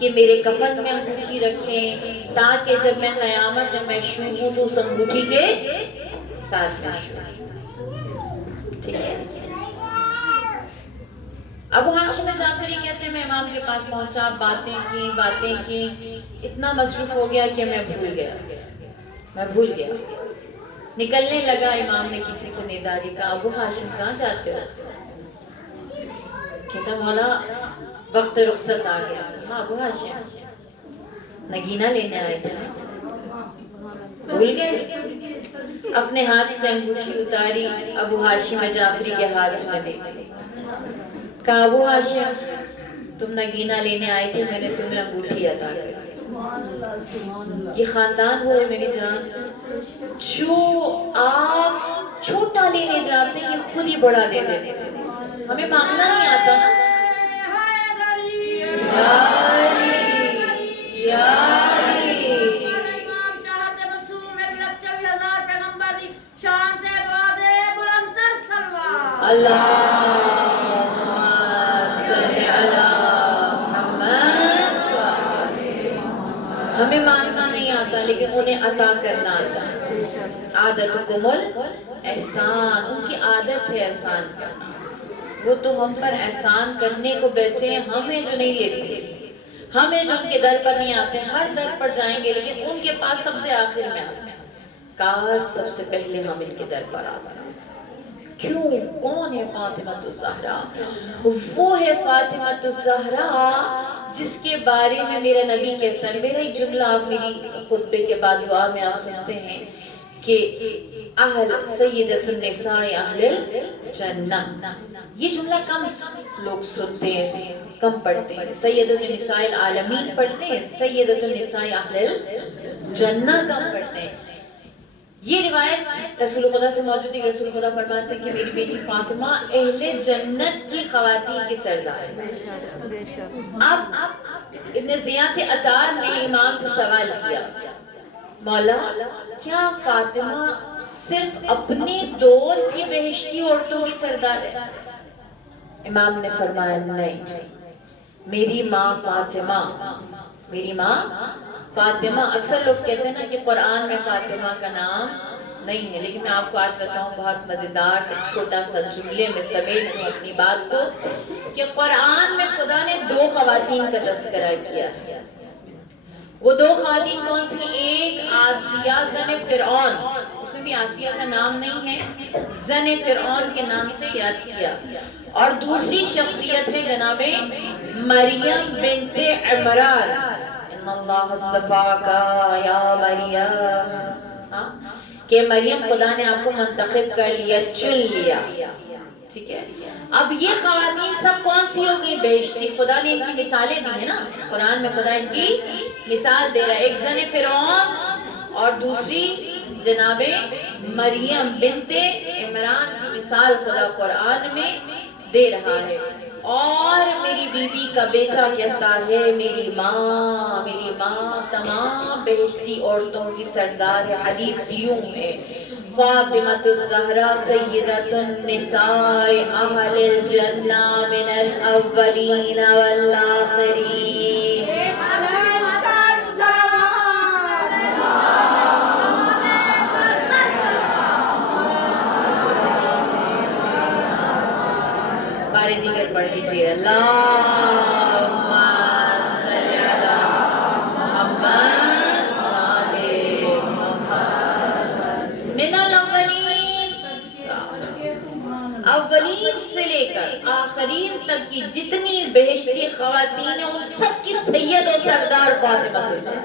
کہ میرے کفن میں انگوٹھی رکھیں تاکہ جب میں قیامت میں مشہور ہوں تو اس انگوٹھی کے ساتھ مشہور. ٹھیک ہے. ابو ہاشم جعفری کہتے ہیں میں امام کے پاس پہنچا, باتیں کی, اتنا مصروف ہو گیا کہ میں بھول گیا. نکلنے لگا, امام نے پیچھے سے ندا دی, کہا ابو ہاشم کہاں جاتے ہو؟ کہتا مولا وقت رخصت آ گیا. کہا ابو ہاشم نگینہ لینے آئے تھے, بھول گئے؟ اپنے ہاتھ سے انگوٹھی اتاری, ابو ہاشم جعفری کے ہاتھ میں دی. کہا ابو ہاشم تم نگینہ لینے آئے تھے, میں نے تمہیں انگوٹھی عطا کر دی. یہ خاندان وہ ہے میری جان جو آپ چھوٹا لینے جاتے ہیں یہ خود ہی بڑا دے دیتے ہیں. ہمیں مانگنا نہیں آتا نا, ہمیں مانگنا نہیں آتا لیکن انہیں عطا کرنا آتا. عادتکم الاحسان, ان کی عادت ہے احسان کرنا. وہ تو ہم پر احسان کرنے کو بیٹھے ہیں, ہمیں جو نہیں لیتے, ہمیں جو ان کے در پر نہیں آتے. ہر در پر جائیں گے لیکن ان کے پاس سب سے آخر میں آتے ہیں. کاش سب سے پہلے ہم ان کے در پر آتے ہیں. کیوں؟ کون ہے فاطمہ الزہرا؟ وہ ہے فاطمہ الزہرا جس کے بارے میں میرا نبی کہتا ہے. میرا ایک جملہ آپ میری خطبے کے بعد دعا میں آپ سنتے ہیں کہ اہل سیدۃ النساء اہل الجنہ. یہ جملہ کم لوگ سنتے ہیں, کم پڑھتے ہیں. سیدۃ النساء العالمین پڑھتے ہیں, سیدۃ النساء اہل الجنہ کم پڑھتے ہیں. یہ روایت رسول خدا سے موجود ہے. رسول خدا فرماتے ہیں کہ میری بیٹی فاطمہ اہل جنت کی خواتین کی سردار ہے. اب ابن زیاد عطار نے امام سے سوال کیا, مولا کیا فاطمہ صرف اپنے دور کی بہشتی عورتوں کی سردار ہے؟ امام نے فرمایا نہیں, میری ماں فاطمہ, میری ماں فاطمہ. اکثر لوگ کہتے ہیں نا کہ قرآن میں فاطمہ کا نام نہیں ہے, لیکن میں آپ کو آج بتاؤں بہت مزیدار سے چھوٹا سا جملے میں سمیٹ دوں اپنی بات کو کہ قرآن میں خدا نے 2 خواتین کا تذکرہ کیا ہے. وہ 2 خواتین کون سی؟ ایک آسیہ زن فرعون, اس میں بھی آسیہ کا نام نہیں ہے, زن فرعون کے نام سے یاد کیا. اور دوسری شخصیت ہے جناب مریم بنت عمران. ان اللہ اصطفاکا یا مریم, کہ مریم خدا نے آپ کو منتخب کر لیا, چن لیا. ٹھیک ہے. اب یہ خواتین سب کون سی ہو گئی؟ بہشتی. خدا نے ان کی مثالیں دی ہیں نا, قرآن میں خدا ان کی مثال دے رہا ہے. ایک زن فرعون اور دوسری جناب مریم بنت عمران کی مثال خدا قرآن میں دے رہا ہے. اور میری بیوی کا بیٹا کہتا ہے میری ماں تمام بہشتی عورتوں کی سردار ہے. حدیث یوں ہے فاطمہ الزہرا سیدۃ النساء اہل الجنہ من الاولین والآخرین. بارے دیگر پڑھ دیجئے. اللہم صلی علی محمد آخرین تک کی جتنی بہشتی خواتین ہیں ان سب کی سید و سردار فاطمہ الزہرا۔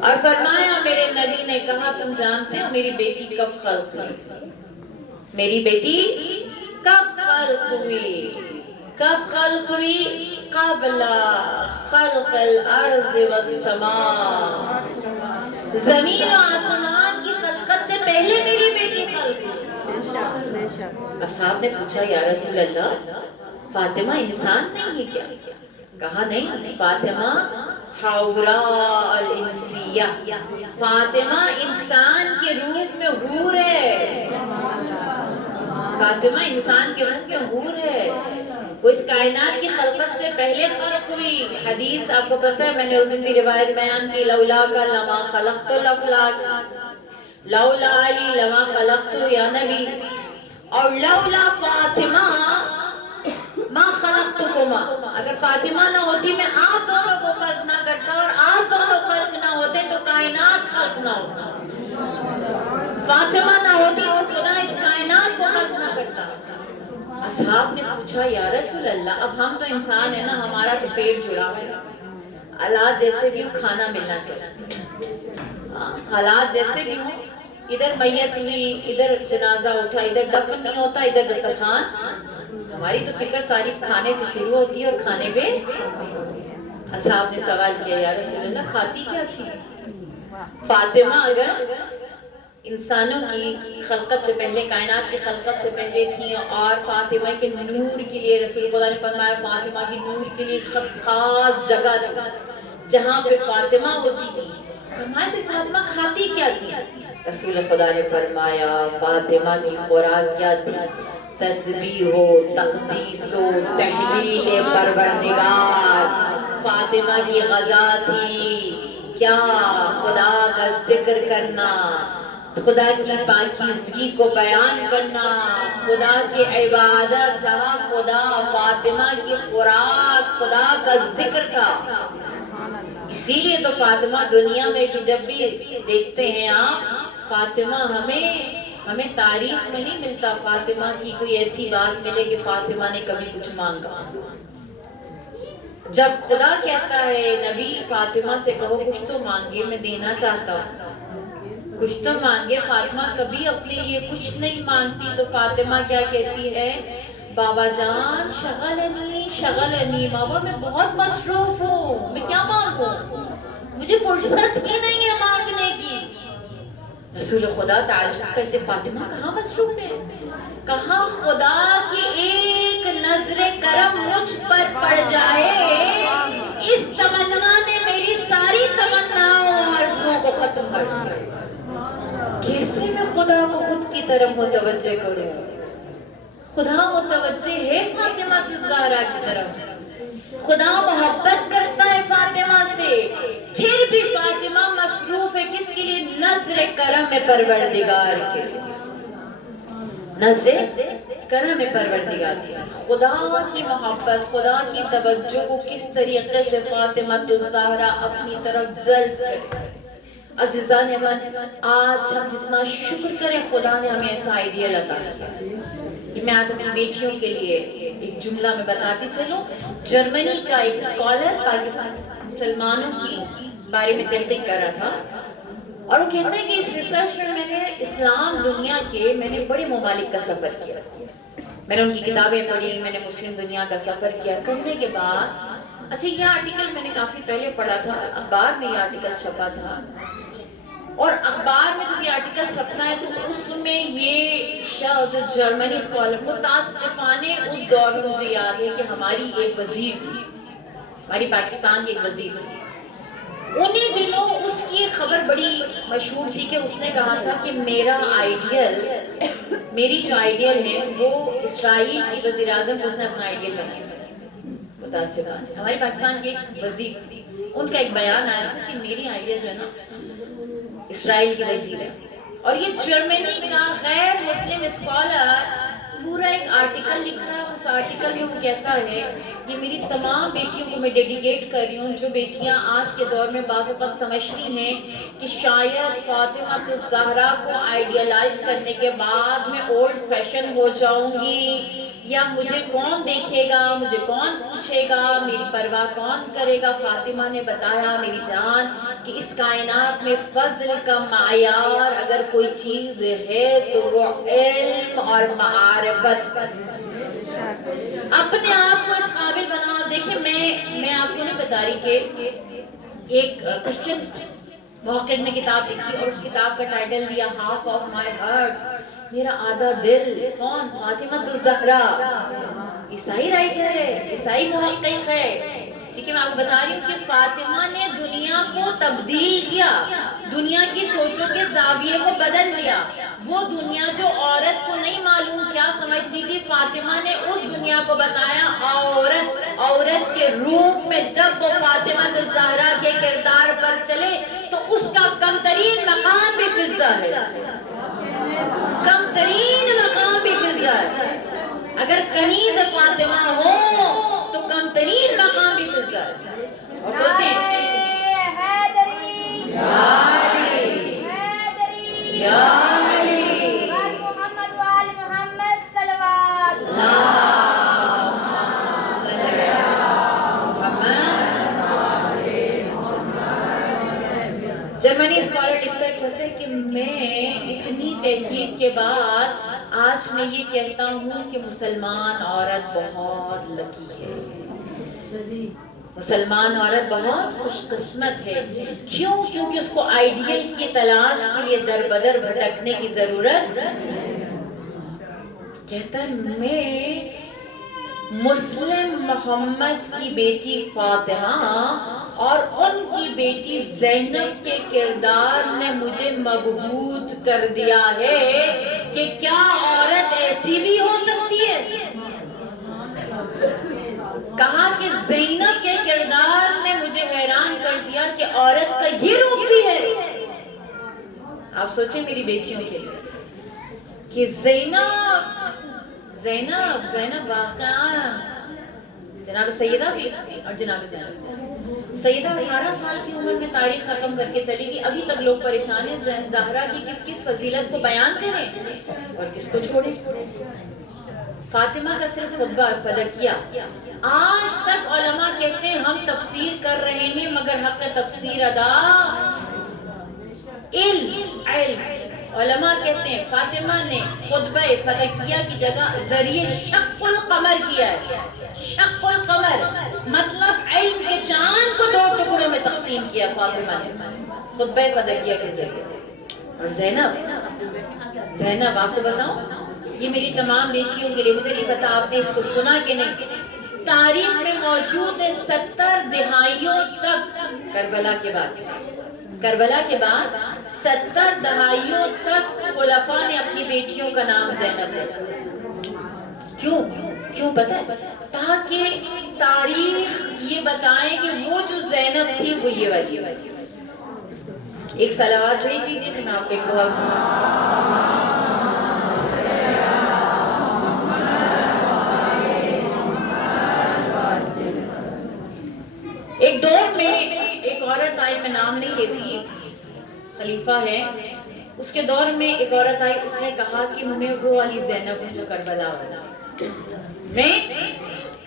اور فرمایا میرے نبی نے کہا تم جانتے ہو میری بیٹی کب خلق ہوئی؟ میری بیٹی کب خلق ہوئی؟ کب خلق ہوئی؟ قبل خلق الارض والسماء، زمین و آسمان کی خلقت سے پہلے میری بیٹی خلق ہوئی۔ اصحاب نے پوچھا یا رسول اللہ فاطمہ انسان نہیں ہے کیا؟ کہا نہیں، فاطمہ حوراء الانسیہ، فاطمہ انسان کے روپ میں حور ہے، فاطمہ انسان کے روپ میں حور ہے، وہ اس کائنات کی خلقت سے پہلے خلق ہوئی۔ حدیث آپ کو پتہ ہے، میں نے اس دن بھی روایت بیان کی، لولا کا لما خلقت الافلاک، لولا علی لما خلقت یا نبی، اور لولا فاطمہ ما خلقتکما، اگر فاطمہ نہ ہوتی میں آپ دونوں کو خلق نہ کرتا، اور آپ دونوں خلق نہ ہوتے تو کائنات خلق نہ ہوتا، فاطمہ نہ ہوتی تو خدا اس کائنات کو خلق نہ کرتا۔ اصحاب نے پوچھا یا رسول اللہ اب ہم تو انسان ہیں نا، ہمارا تو پیٹ جڑا ہے، حالات جیسے بھی ہوں کھانا ملنا چاہیے، حالات جیسے بھی ہوں، ادھر میت ہوئی، ادھر جنازہ اٹھا، ادھر دفن نہیں ہوتا، ادھر دسترخوان، ہماری تو فکر ساری کھانے سے شروع ہوتی ہے اور کھانے پہ۔ اصحاب نے سوال کیا یا رسول اللہ کھاتی کیا تھی؟ فاطمہ اگر انسانوں کی خلقت سے پہلے، کائنات کی خلقت سے پہلے تھی، اور فاطمہ کے نور کے لیے رسول خدا نے فرمایا فاطمہ کی نور کے لیے خاص جگہ تھی جہاں پہ فاطمہ ہوتی تھی، فرمایا پھر فاطمہ کھاتی کیا تھی؟ رسول خدا نے فرمایا فاطمہ کی خوراک کیا تھی؟ تسبیح و تقدیس و تحلیل پروردگار، فاطمہ کی غذا تھی کیا؟ خدا کا ذکر کرنا، خدا کی پاکیزگی کو بیان کرنا، خدا کی عبادت، کہا خدا، فاطمہ کی خوراک خدا کا ذکر تھا۔ اسی لیے تو فاطمہ دنیا میں بھی جب بھی دیکھتے ہیں آپ، فاطمہ ہمیں تاریخ میں نہیں ملتا فاطمہ کی کوئی ایسی بات ملے کہ فاطمہ نے کبھی کچھ مانگا۔ جب خدا کہتا ہے نبی فاطمہ سے کہو کچھ تو مانگے، میں دینا چاہتا ہوں، کچھ تو مانگے، فاطمہ کبھی اپنے لیے کچھ نہیں مانگتی، تو فاطمہ کیا کہتی ہے؟ بابا جان شغلنی، بابا میں بہت مصروف ہوں، میں کیا مانگوں، مجھے فرصت ہی نہیں ہے مانگنے کی۔ رسول خدا تعجب کرتے فاطمہ کہاں مصروف ہے؟ کہاں خدا کی ایک نظر کرم مجھ پر پڑ جائے، اس تمنا نے میری ساری تمناؤں اور آرزوؤں کو ختم کر دیا۔ کیسے میں خدا کو خود کی طرف متوجہ کروں؟ خدا متوجہ ہے فاطمہ الزہرا کی طرف، خدا محبت کرتا ہے فاطمہ سے، پھر بھی فاطمہ مصروف ہے کس کے لیے؟ نظر کرم پروردگار کے، نظر کرم پروردگار کے، خدا کی محبت، خدا کی توجہ کو کس طریقے سے فاطمہ الزہرا اپنی طرف جلب کرے۔ عزیزان امان، آج ہم جتنا شکر کریں خدا نے ہمیں ایسا آئیڈیل عطا کیا۔ میں آج اپنی بیٹیوں کے لیے ایک جملہ میں بتاتی چلوں۔ جرمنی کا ایک اسکالر پاکستان مسلمانوں کی بارے میں تحقیق کر رہا تھا، اور وہ کہتے ہیں کہ اس ریسرچ میں نے اسلام دنیا کے میں نے بڑے ممالک کا سفر کیا، میں نے ان کی کتابیں پڑھی، میں نے مسلم دنیا کا سفر کیا۔ کرنے کے بعد اچھا یہ آرٹیکل میں نے کافی پہلے پڑھا تھا، اخبار میں یہ آرٹیکل چھپا تھا، اور اخبار میں جب یہ آرٹیکل چھپنا ہے تو اس میں یہ شخص جو جرمنی اسکالر، متاسفانہ اس دور میں مجھے یاد ہے کہ ہماری ایک وزیر تھی، ہماری پاکستان کی ایک وزیر تھی، انہی دنوں اس کی خبر بڑی مشہور تھی کہ اس نے کہا تھا کہ میرا آئیڈیل، میری جو آئیڈیل ہے وہ اسرائیل کی وزیر اعظم کو اس نے اپنا آئیڈیل بنایا تھا۔ متاسفانہ ہماری پاکستان کی ایک وزیر تھی، ان کا ایک بیان آیا تھا کہ میری آئیڈیل جو ہے نا اسرائیل کی وزیر ہے، اور یہ جرمنی کا غیر مسلم اسکالر پورا ایک آرٹیکل لکھتا ہے۔ اس آرٹیکل میں وہ کہتا ہے یہ میری تمام بیٹیوں کو میں ڈیڈیکیٹ کر رہی ہوں، جو بیٹیاں آج کے دور میں بعض اوقات سمجھتی ہیں کہ شاید فاطمہ الزہرا کو آئیڈیلائز کرنے کے بعد میں اولڈ فیشن ہو جاؤں گی، یا مجھے کون دیکھے گا، مجھے کون پوچھے گا، میری پرواہ کون کرے گا؟ فاطمہ نے بتایا میری جان کہ اس کائنات میں فضل کا معیار اگر کوئی چیز ہے تو وہ علم اور معرفت۔ اپنے آپ کو اس قابل بناؤ۔ دیکھیں میں آپ کو نہیں بتا رہی کہ ایک کرسچن موقع نے کتاب لکھی اور اس کتاب کا ٹائٹل دیا ہاف آف مائی ہارٹ، میرا آدھا دل۔ کون؟ فاطمہ الزہرا، عیسائی رائٹر ہے، عیسائی محقق ہے، ٹھیک ہے۔ میں آپ کو بتا رہی ہوں کہ فاطمہ نے دنیا کو تبدیل کیا، دنیا کی سوچوں کے زاویے کو بدل دیا۔ وہ دنیا جو عورت کو نہیں معلوم کیا سمجھتی تھی، فاطمہ نے اس دنیا کو بتایا عورت کے روپ میں۔ جب وہ فاطمہ الزہرا کے کردار پر چلے تو اس کا کم ترین مقام بھی فضا ہے، کم ترین مقام بھی فضا ہے۔ اگر کنیز فاطمہ ہو تو کم ترین مقام بھی فضا ہے۔ اور سوچیں جرمنی اسکالر لکھتا ہے، کہتے ہیں کہ میں اتنی تحقیق کے بعد آج میں یہ کہتا ہوں کہ مسلمان عورت بہت لکی ہے، مسلمان عورت بہت خوش قسمت ہے۔ کیوں؟ کیونکہ اس کو آئیڈیل کی تلاش کے لیے در بدر بھٹکنے کی ضرورت۔ کہتا ہے میں مسلم محمد کی بیٹی فاطمہ اور ان کی بیٹی زینب کے کردار نے مجھے مبہوت کر دیا ہے کہ کیا عورت ایسی بھی ہو سکتی ہے۔ کہا کہ زینب کے کردار نے مجھے حیران کر دیا کہ عورت کا یہ روپ بھی ہے۔ آپ سوچیں میری بیٹیوں کے لیے کہ زینب واقعا جناب سیدہ بھی اور جناب سیدہ 18 سال کی عمر میں تاریخ رقم کر کے چلی گئی۔ ابھی تک لوگ پریشان ہیں زہرا کی کس فضیلت کو بیان کریں اور کس کو چھوڑیں۔ فاطمہ کا صرف خطبہ فدکیہ، آج تک علماء کہتے ہیں ہم تفسیر کر رہے ہیں مگر حق تفسیر ادا علم۔ علماء کہتے ہیں فاطمہ نے خطبہ فدکیہ کی جگہ ذریعے شق القمر کیا ہے۔ شق القمر مطلب علم کے چاند کو 2 ٹکڑوں میں تقسیم کیا فاطمہ نے خطبہ فدکیہ کے ذریعے۔ اور زینب آپ کو بتاؤں، یہ میری تمام بیٹیوں کے لیے، مجھے نہیں پتا آپ نے اس کو سنا کہ نہیں، تاریخ میں موجود ہے 70 دہائیوں تک کربلا کے بعد 70 دہائیوں تک خلفاء نے اپنی بیٹیوں کا نام زینب رکھا۔ کیوں پتہ ہے؟ تاکہ تاریخ یہ بتائیں کہ وہ جو زینب تھی وہ یہ والی۔ ایک صلوات بھیج دیجیے کہ میں آپ کو ایک دعا ایک دور میں ایک عورت آئی، میں نام نہیں لیتی، خلیفہ ہے، اس کے دور میں ایک عورت آئی، اس نے کہا کہ میں وہ والی زینب ہوں جو کربلا والی تھی، میں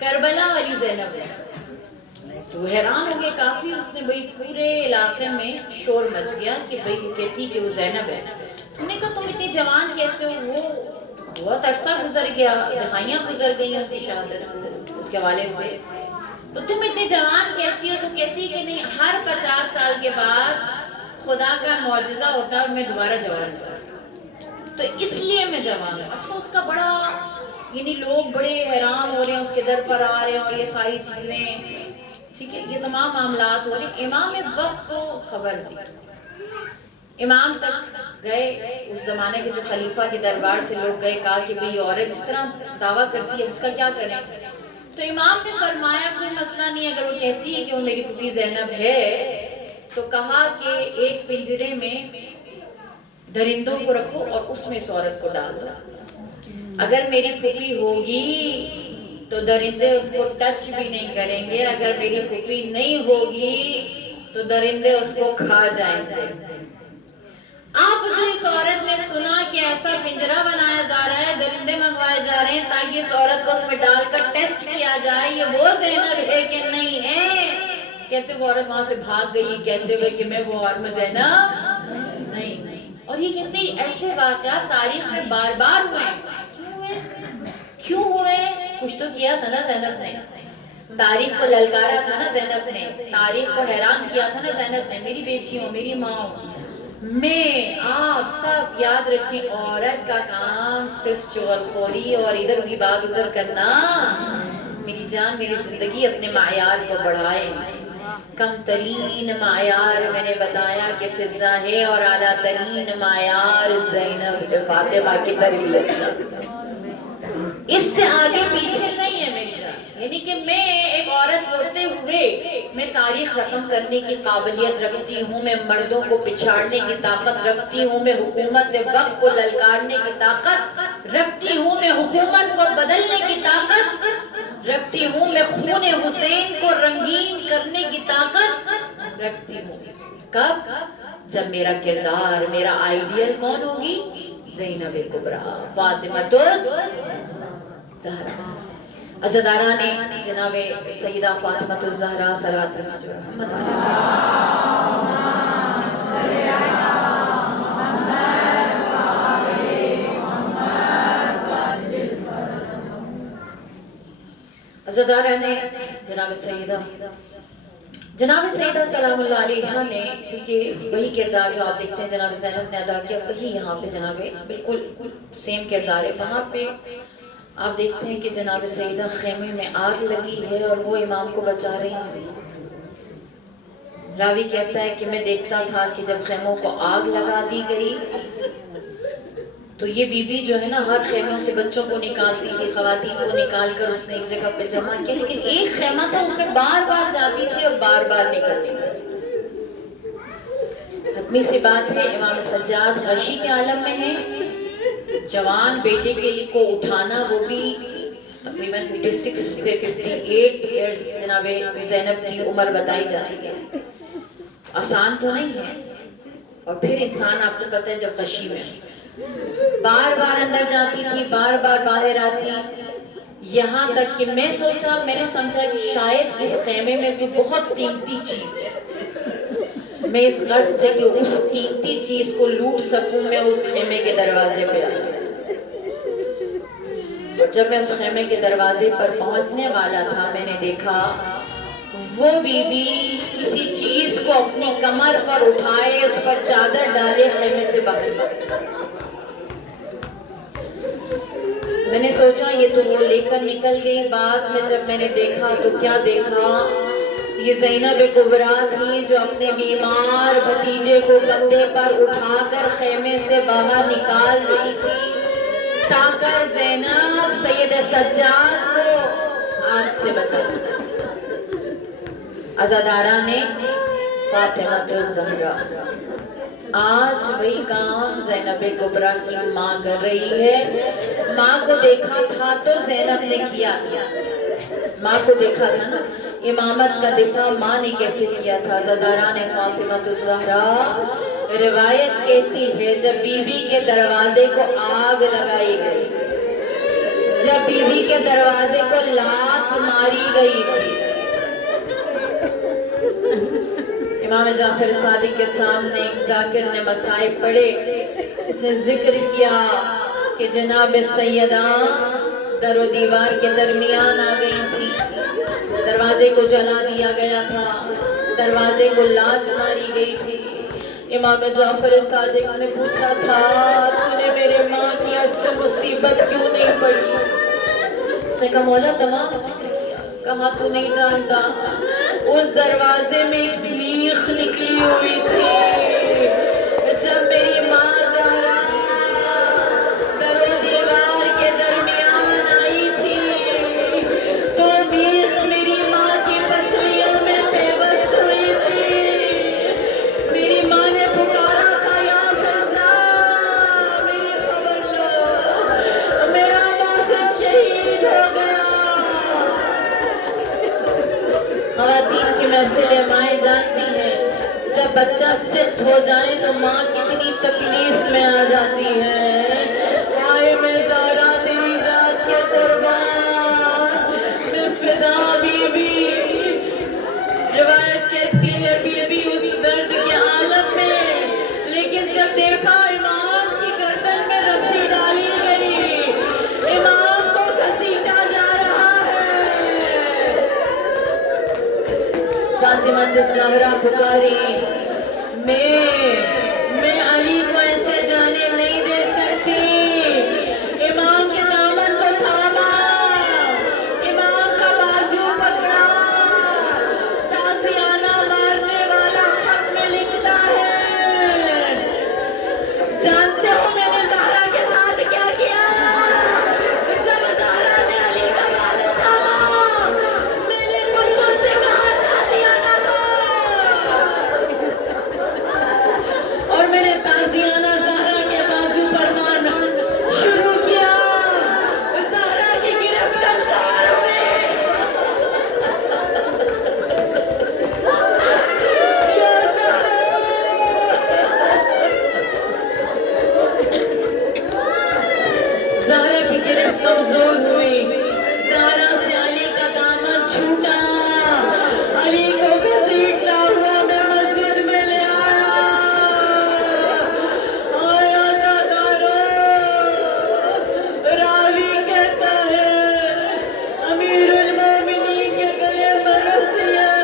کربلا والی زینب ہوں۔ تو وہ حیران ہو گئے کافی، اس نے بھئی پورے علاقے میں شور مچ گیا کہ بھئی وہ کہتی کہ وہ زینب ہے۔ انہوں نے کہا تم اتنی جوان کیسے ہو؟ وہ بہت عرصہ گزر گیا، دہائیاں گزر گئی ان کی شہادت اس کے حوالے سے، تو تم اتنی جوان کیسی ہو؟ تو کہتی کہ نہیں، ہر 50 سال کے بعد خدا کا معجزہ ہوتا ہے اور میں دوبارہ جوان ہوتا ہوں، تو اس لیے میں جوان ہوں۔ اچھا، اس کا بڑا یعنی لوگ بڑے حیران ہو رہے ہیں، اس کے در پر آ رہے ہیں اور یہ ساری چیزیں، ٹھیک ہے، یہ تمام معاملات ہو رہے ہیں۔ امام وقت کو خبر دی، امام تک گئے، اس زمانے کے جو خلیفہ کے دربار سے لوگ گئے، کہا کہ بھئی عورت اس طرح دعویٰ کرتی ہے، اس کا کیا کریں؟ تو امام نے فرمایا کوئی مسئلہ نہیں، اگر وہ کہتی ہے کہ وہ میری پھوپھی زینب ہے تو کہا کہ ایک پنجرے میں درندوں کو رکھو اور اس میں اس عورت کو ڈال دو، اگر میری پھوپھی ہوگی تو درندے اس کو ٹچ بھی نہیں کریں گے، اگر میری پھوپھی نہیں ہوگی تو درندے اس کو کھا جائیں گے۔ آپ جو اس عورت نے سنا کہ ایسا پنجرا بنایا جا رہا ہے، درندے منگوائے جا رہے ہیں تاکہ اس عورت کو اس میں ڈال کر ٹیسٹ کیا جائے یہ وہ زینب ہے کہ نہیں ہے، کہتے وہ عورت وہاں سے بھاگ گئی کہتے ہوئے کہ میں وہ اور زینب نہیں۔ اور یہ کہتے ہیں ایسے واقعات تاریخ میں بار بار ہوئے، کیوں ہوئے؟ کچھ تو کیا تھا نا زینب نے، تاریخ کو للکارا تھا نا زینب نے، تاریخ کو حیران کیا تھا نا زینب نے، میری بیٹی ہو، میری ماں ہو، میں آپ سب یاد رکھیں عورت کا کام صرف چغل خوری اور ادھر کی بات ادھر کرنا۔ میری جان میری زندگی اپنے معیار کو بڑھائے، کم ترین معیار میں نے بتایا کہ فضہ ہے اور اعلیٰ ترین معیار زینب فاطمہ کی تربیت، اس سے آگے پیچھے نہیں ہے میری جان۔ یعنی کہ میں ایک عورت ہوتے ہوئے میں تاریخ رقم کرنے کی قابلیت رکھتی ہوں، میں مردوں کو پچھاڑنے کی طاقت رکھتی ہوں، میں حکومت وقت کو للکارنے کی طاقت رکھتی ہوں، میں حکومت کو بدلنے کی طاقت رکھتی ہوں، میں خون حسین کو رنگین کرنے کی طاقت رکھتی ہوں۔ کب؟ جب میرا کردار، میرا آئیڈیل کون ہوگی؟ زینب کبریٰ فاطمۃ الزہرا۔ عزاداران جناب سیدہ فاطمۃ الزہرا صلوات محمد عزاداران جناب سیدہ سلام اللہ علیہ نے، کیونکہ وہی کردار جو آپ دیکھتے ہیں جناب زینب نے ادا کیا، وہی یہاں پہ جناب بالکل سیم کردار ہے۔ وہاں پہ آپ دیکھتے ہیں کہ جناب سیدہ خیمے میں آگ لگی ہے اور وہ امام کو بچا رہی ہیں۔ راوی کہتا ہے کہ میں دیکھتا تھا کہ جب خیموں کو آگ لگا دی گئی تو یہ بی بی جو ہے نا ہر خیموں سے بچوں کو نکالتی تھی، خواتین کو نکال کر اس نے ایک جگہ پہ جمع کیا، لیکن ایک خیمہ تھا اس میں بار بار جاتی تھی اور بار بار نکلتی تھی۔ حتمی سی بات ہے امام سجاد غشی کے عالم میں ہیں، جوان بیٹے کے لیے کو اٹھانا، وہ بھی تقریباً 56 سے 58 ایئرز جناب زینب کی عمر بتائی جاتی ہے، آسان تو نہیں ہے۔ اور پھر انسان آپ کو پتہ ہے جب غشی میں بار بار اندر جاتی تھی، بار بار باہر آتی، یہاں تک کہ میں نے سمجھا کہ شاید اس خیمے میں کوئی بہت قیمتی چیز ہے، میں اس غرض سے کہ اس قیمتی چیز کو لوٹ سکوں میں اس خیمے کے دروازے پہ آئی۔ اور جب میں اس خیمے کے دروازے پر پہنچنے والا تھا میں نے دیکھا وہ بی بی کسی چیز کو اپنی کمر پر اٹھائے، اس پر چادر ڈالے، خیمے سے باہر۔ میں نے سوچا یہ تو وہ لے کر نکل گئی، بعد میں جب میں نے دیکھا تو کیا دیکھا، یہ زینب کبریٰ تھی جو اپنے بیمار بھتیجے کو کندھے پر اٹھا کر خیمے سے باہر نکال رہی تھی تاکہ زینب سید سجاد کو آگ سے بچا سکے۔ عزاداران فاطمۃ الزہرا، آج وہی کام زینب کبریٰ کی ماں کر رہی ہے۔ ماں کو دیکھا تھا تو زینب نے کیا تھا، ماں کو دیکھا تھا نا، امامت کا دفاع ماں نے کیسے کیا تھا۔ عزاداران فاطمۃ الزہرا، روایت کہتی ہے جب بی بی کے دروازے کو آگ لگائی گئی، جب بی بی کے دروازے کو لات ماری گئی تھی، امام جعفر صادق کے سامنے ایک ذاکر نے مصائب پڑھے، اس نے ذکر کیا کہ جناب سیدہ در و دیوار کے درمیان آ گئی تھی، دروازے کو جلا دیا گیا تھا، دروازے کو لات ماری گئی تھی۔ امام جعفر صادق نے پوچھا تھا تو نے میرے ماں کی اس سے مصیبت کیوں نہیں پڑی؟ اس نے کہا مولا تمام ذکر کیا، کہا تو نہیں جانتا اس دروازے میں ایک میخ نکلی ہوئی تھی، جب میری ماں زہرا در و دیوار کے درمیان آئی تھی تو میخ میری ماں کی پسلیوں میں پیوست ہوئی تھی۔ میری ماں نے پکارا تھا یا فضہ میری خبر لو، میرا ماسد شہید ہو گیا۔ خواتین کی محفلیں مائیں جانتی ہیں جب بچہ سخت تو ماں کتنی تکلیف میں آ جاتی ہے. آئے میں زہرا تیری ذات کے قربان، میں فدا بی بی. روایت کہتی ہے بی بی اس درد کے عالم میں، لیکن جب دیکھا امام کی گردن میں رسی ڈالی گئی، امام کو گھسیٹا جا رہا ہے. فاطمہ الزہرا پکاری، میں علی کو ایسے جانے نہیں دے سکتی. امام کے دامن کو تھاما، امام کا بازو پکڑا. تازیانہ مارنے والا خط میں لکھتا ہے، جانتے ہو میں نے زہرا کے ساتھ کیا کیا؟ جب زہرا نے علی کا بازو تھاما، میں نے خود کو سے کہا تازیانہ کو، اور میں نے تازیانہ زہرا کے بازو پر مارنا شروع کیا. زہرا کی گرفت کمزور ہوئی. یا زہرا، زہرا کی گرفت کمزور ہوئی. زہرا سے علی کا دامن چھوٹا، علی کو گھسیٹتا ہوا میں مسجد میں لے آیا. آیا زادارو، راوی کہتا ہے امیر المومنین کے گلے میں رسی ہے،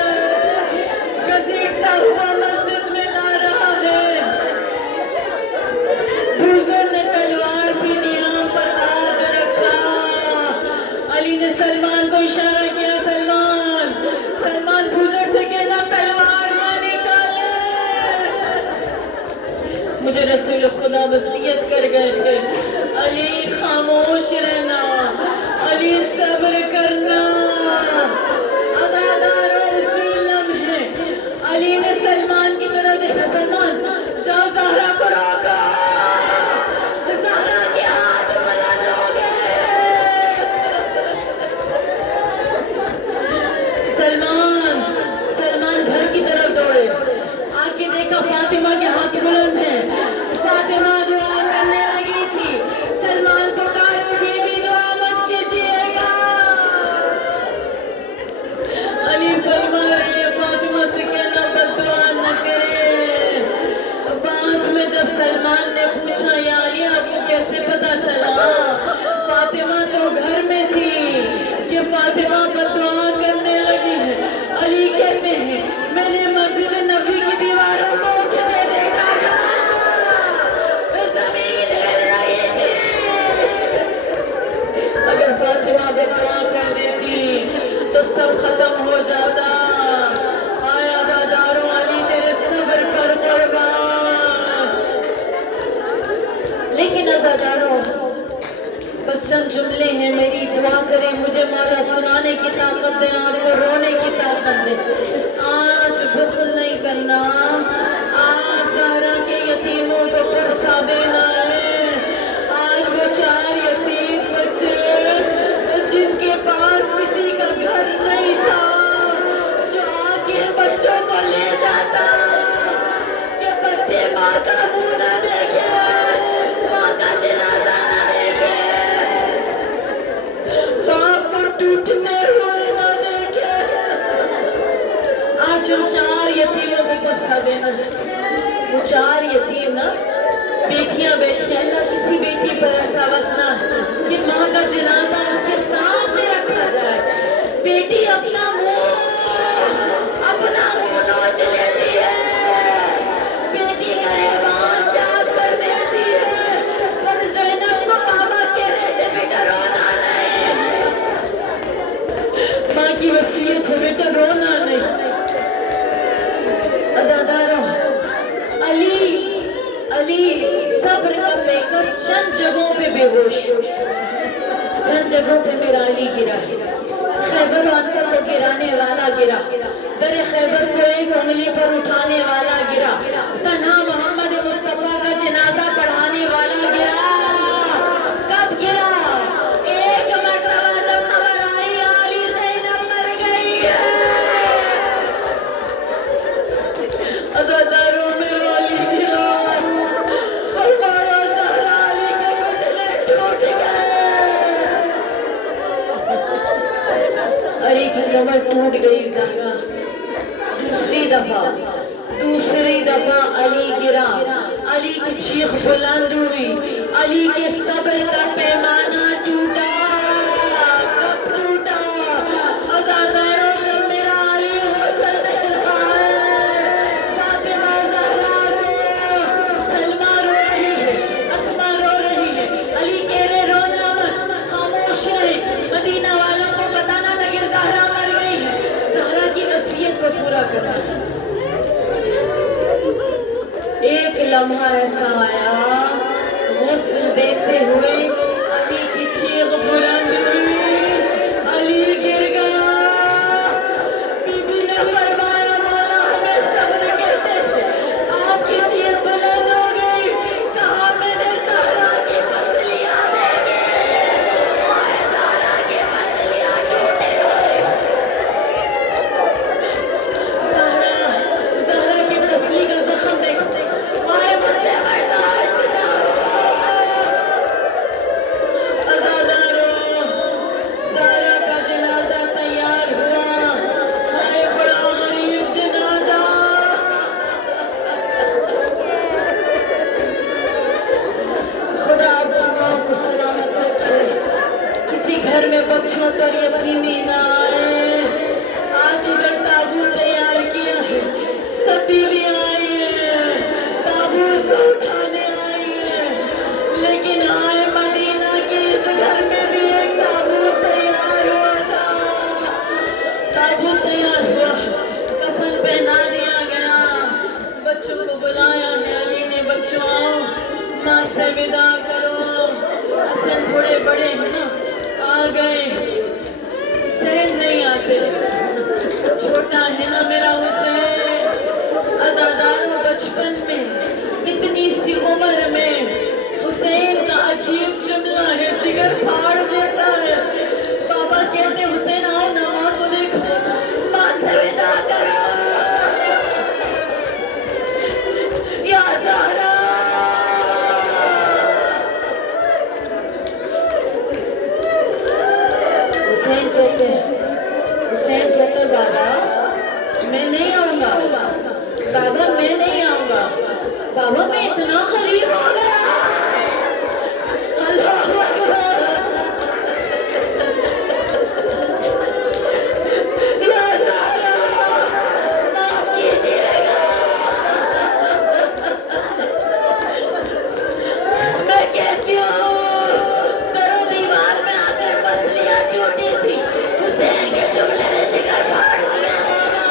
گھسیٹتا ہوا مسجد میں لا رہا ہے. بوزر نے تلوار بھی نیام پر ہاتھ رکھا. علی نے سلمان کو اشارہ کیا، سلمان بوزر سے کہنا تلوار نہ نکالے. مجھے رسول خدا وصیت کر گئے تھے، علی خاموش رہنا، علی صبر کرنا. عزادارو اسی لمحے علی نے سلمان کی طرف دیکھا. سلمان جاؤ زہرا کو روکو. زہرا کے ہاتھ بلند ہو گئے. سلمان گھر کی طرف دوڑے، آ کے دیکھا فاطمہ کے ہاتھ بلند ہیں. فاطمہ دعا کرنے لگی تھی. سلمان پکارے بی بی دعا مت کیجیے گا. علی فرما رہی ہے فاطمہ سے کہنا بد دعا نہ کرے. بعد میں جب سلمان نے پوچھا یا علی آپ کو کیسے پتا چلا؟ فاطمہ تو گھر میں تھی کہ فاطمہ بد دعا کرنے لگی ہے. علی کہتے ہیں میں نے مسجد نبی کی دیواروں کو اٹھتے دیکھا تھا، زمین ہل رہی تھی. اگر فاطمہ بد دعا کر دیتی تو سب ختم ہو جاتا. آیا زادارو علی تیرے صبر پر قربان. لیکن عزادارو بس چند جملے ہیں، میری دعا کریں مجھے مولا سنانے کی طاقت دے، آپ کو رونے کی طاقت دے. آج بخل نہیں کرنا، آج زہرا کے یتیموں کو پرسا دینا ہے. آج وہ 4 یتیم بچے جن کے پاس کسی کا گھر نہیں تھا، جو آ کے بچوں کو لے جاتا کہ بچے ماں کا منہ نہ دیکھے، ماں کا جنازہ نہ دیکھے، باپ کو ٹوٹتے ہوئے نہ دیکھے. آج ان 4 یتیموں کو پرسا دینا ہے. وہ 4 یتیم نا بیٹیاں، اللہ کسی بیٹی پر ایسا وقت نہ ہے کہ ماں کا جنازہ اس کے سامنے رکھا جائے. بیٹی اپنا منہ نوچ لیتی ہے، بیٹی گریبان چاک کر دیتی ہے. پر زینب کو بابا کہہ رہے تھے بیٹا رونا نہیں. ماں کی وصیت ہے بیٹا رونا نہیں. عزادارو علی صبر کا پیکر چند جگہوں پہ بے ہوش، چند جگہوں پہ میرا علی گرا ہے. خیبر و انتر کو گرانے والا گرا، در خیبر کو ایک انگلی پر اٹھانے والا گرا، تنہا محمد مصطفیٰ کا جنازہ پڑھانے والا گرا. کب گرا؟ ایک مرتبہ جب خبر آئی علی زینب مر گئی ہے. عزاداروں میرا علی گرا. لمحہ ایسا آیا غسل دیتے ہوئے علی کی چیخ بلند ہوئی، علی گر گیا۔ بی بی نے فرمایا مولا ہمیں صبر کہتے تھے، آپ کی چیخ بلند ہو گئی، کہا میں نے زہرا کی پسلیاں دیکھی، آئے زہرا کی پسلیاں ٹوٹی ہوئی، زہرا کی پسلی کا زخم دیکھو، آئے مجھ سے برداشت نہ ہوا۔ عزادارو، زہرا کا جنازہ تیار ہوا، ہائے بڑا غریب جنازہ۔ خدا آپ کی ماں کو سلامت رکھے، کسی گھر میں بچوں پر یتیمی نہ آئے۔ آج ادھر تابوت تیار کیا ہے، سب بیویاں آئی ہیں، تابوت کو اٹھانے آئی ہیں، لیکن آئے مدینہ کے اس گھر میں بھی ایک تابوت تیار ہوا تھا۔ تابوت تیار ہوا، کفن پہنا دیا گیا، بچوں کو بلایا ہے علی نے، بچوں آؤ ماں سے ودا کرو۔ حسن تھوڑے بڑے ہیں نا، آ گئے، حسین نہیں آتے، چھوٹا ہے نا میرا حسین۔ عزاداروں، بچپن میں اتنی سی عمر میں حسین کا عجیب جملہ ہے، جگر پھاڑ دیتا ہے۔ بابا کہتے حسین آؤ نا ماں کو دیکھو، ماں سے ودا کرو، یا زہرا۔ حسین کہتے بابا میں نہیں آؤں گا، بابا میں نہیں آؤں گا، بابا میں اتنا غریب ہو گیا۔ اللہ اکبر، یا زہرا معاف کیجیے گا، میں کہتی ہوں در و دیوار میں آ کر پسلیاں ٹوٹی تھی، حسین کے جملے نے جگر پھاڑ دیا ہوگا۔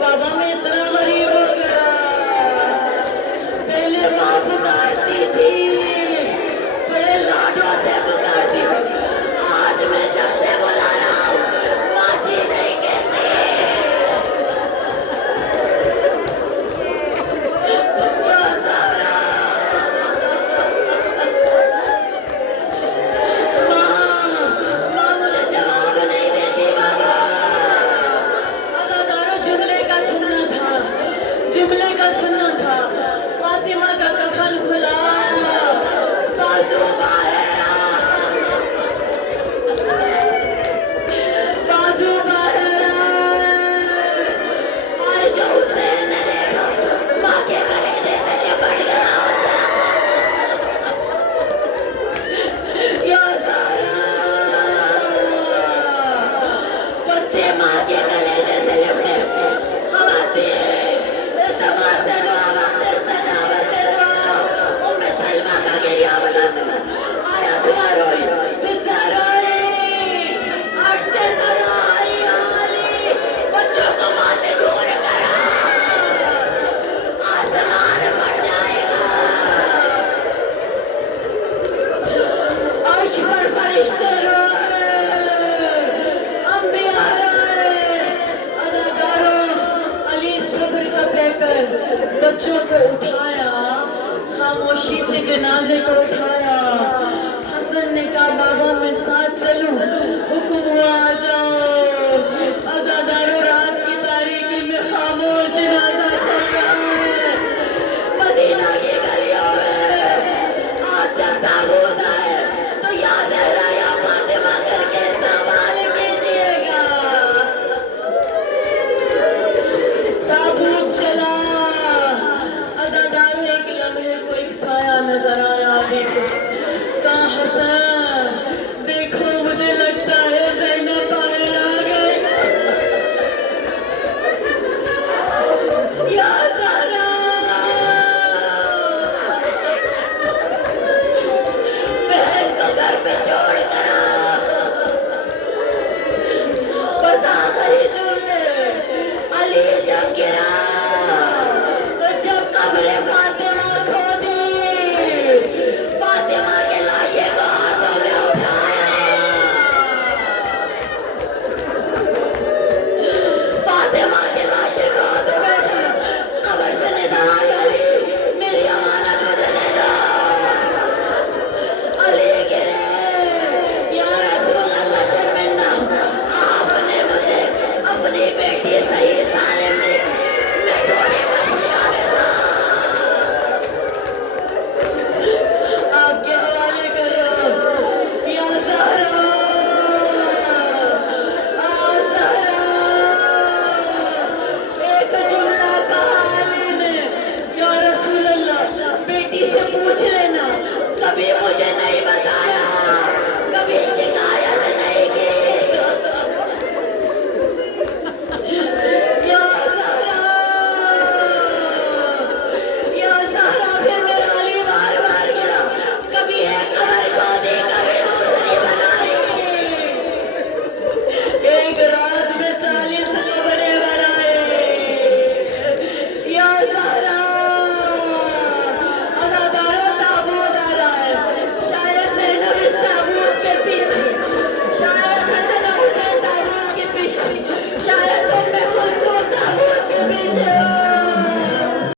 بابا میں اتنا غریب ہو گیا، پہلے ماں پکارتی تھی، بڑے لاڈوں سے پکارتی تھی، آج میں جب سے بلا رہا ہوں ماں جی نہیں کہتی۔ یا زہرا، ماں مجھے جواب نہیں دیتی بابا۔ عزادارو، جملے کا سننا تھا، جملے کا سننا تھا۔ فاطمہ کا کفن کھلا، بازو باہر آ، بازو باہر آ، عائشہ حسین نے دیکھا، ماں کے کلیجے سے لپٹ گیا یا زہرا۔ بچے ماں کے کلیجے سے لپٹے، خواتین التماس دعا وقت استجابت دعا، ام سلمہ کا گریہ بلند ہے، آیا سنا روئی، فضا روئی، عرشتے صدا آئی یا علی، بچوں کو ماں سے دور کرا، آسمان پھٹ جائے گا۔ عرش پر فرشتے روئے، انبیاء روئے۔ عزادارو، علی صبر کا کہہ کر بچوں کو اٹھایا، خاموشی سے جنازے کو اٹھایا،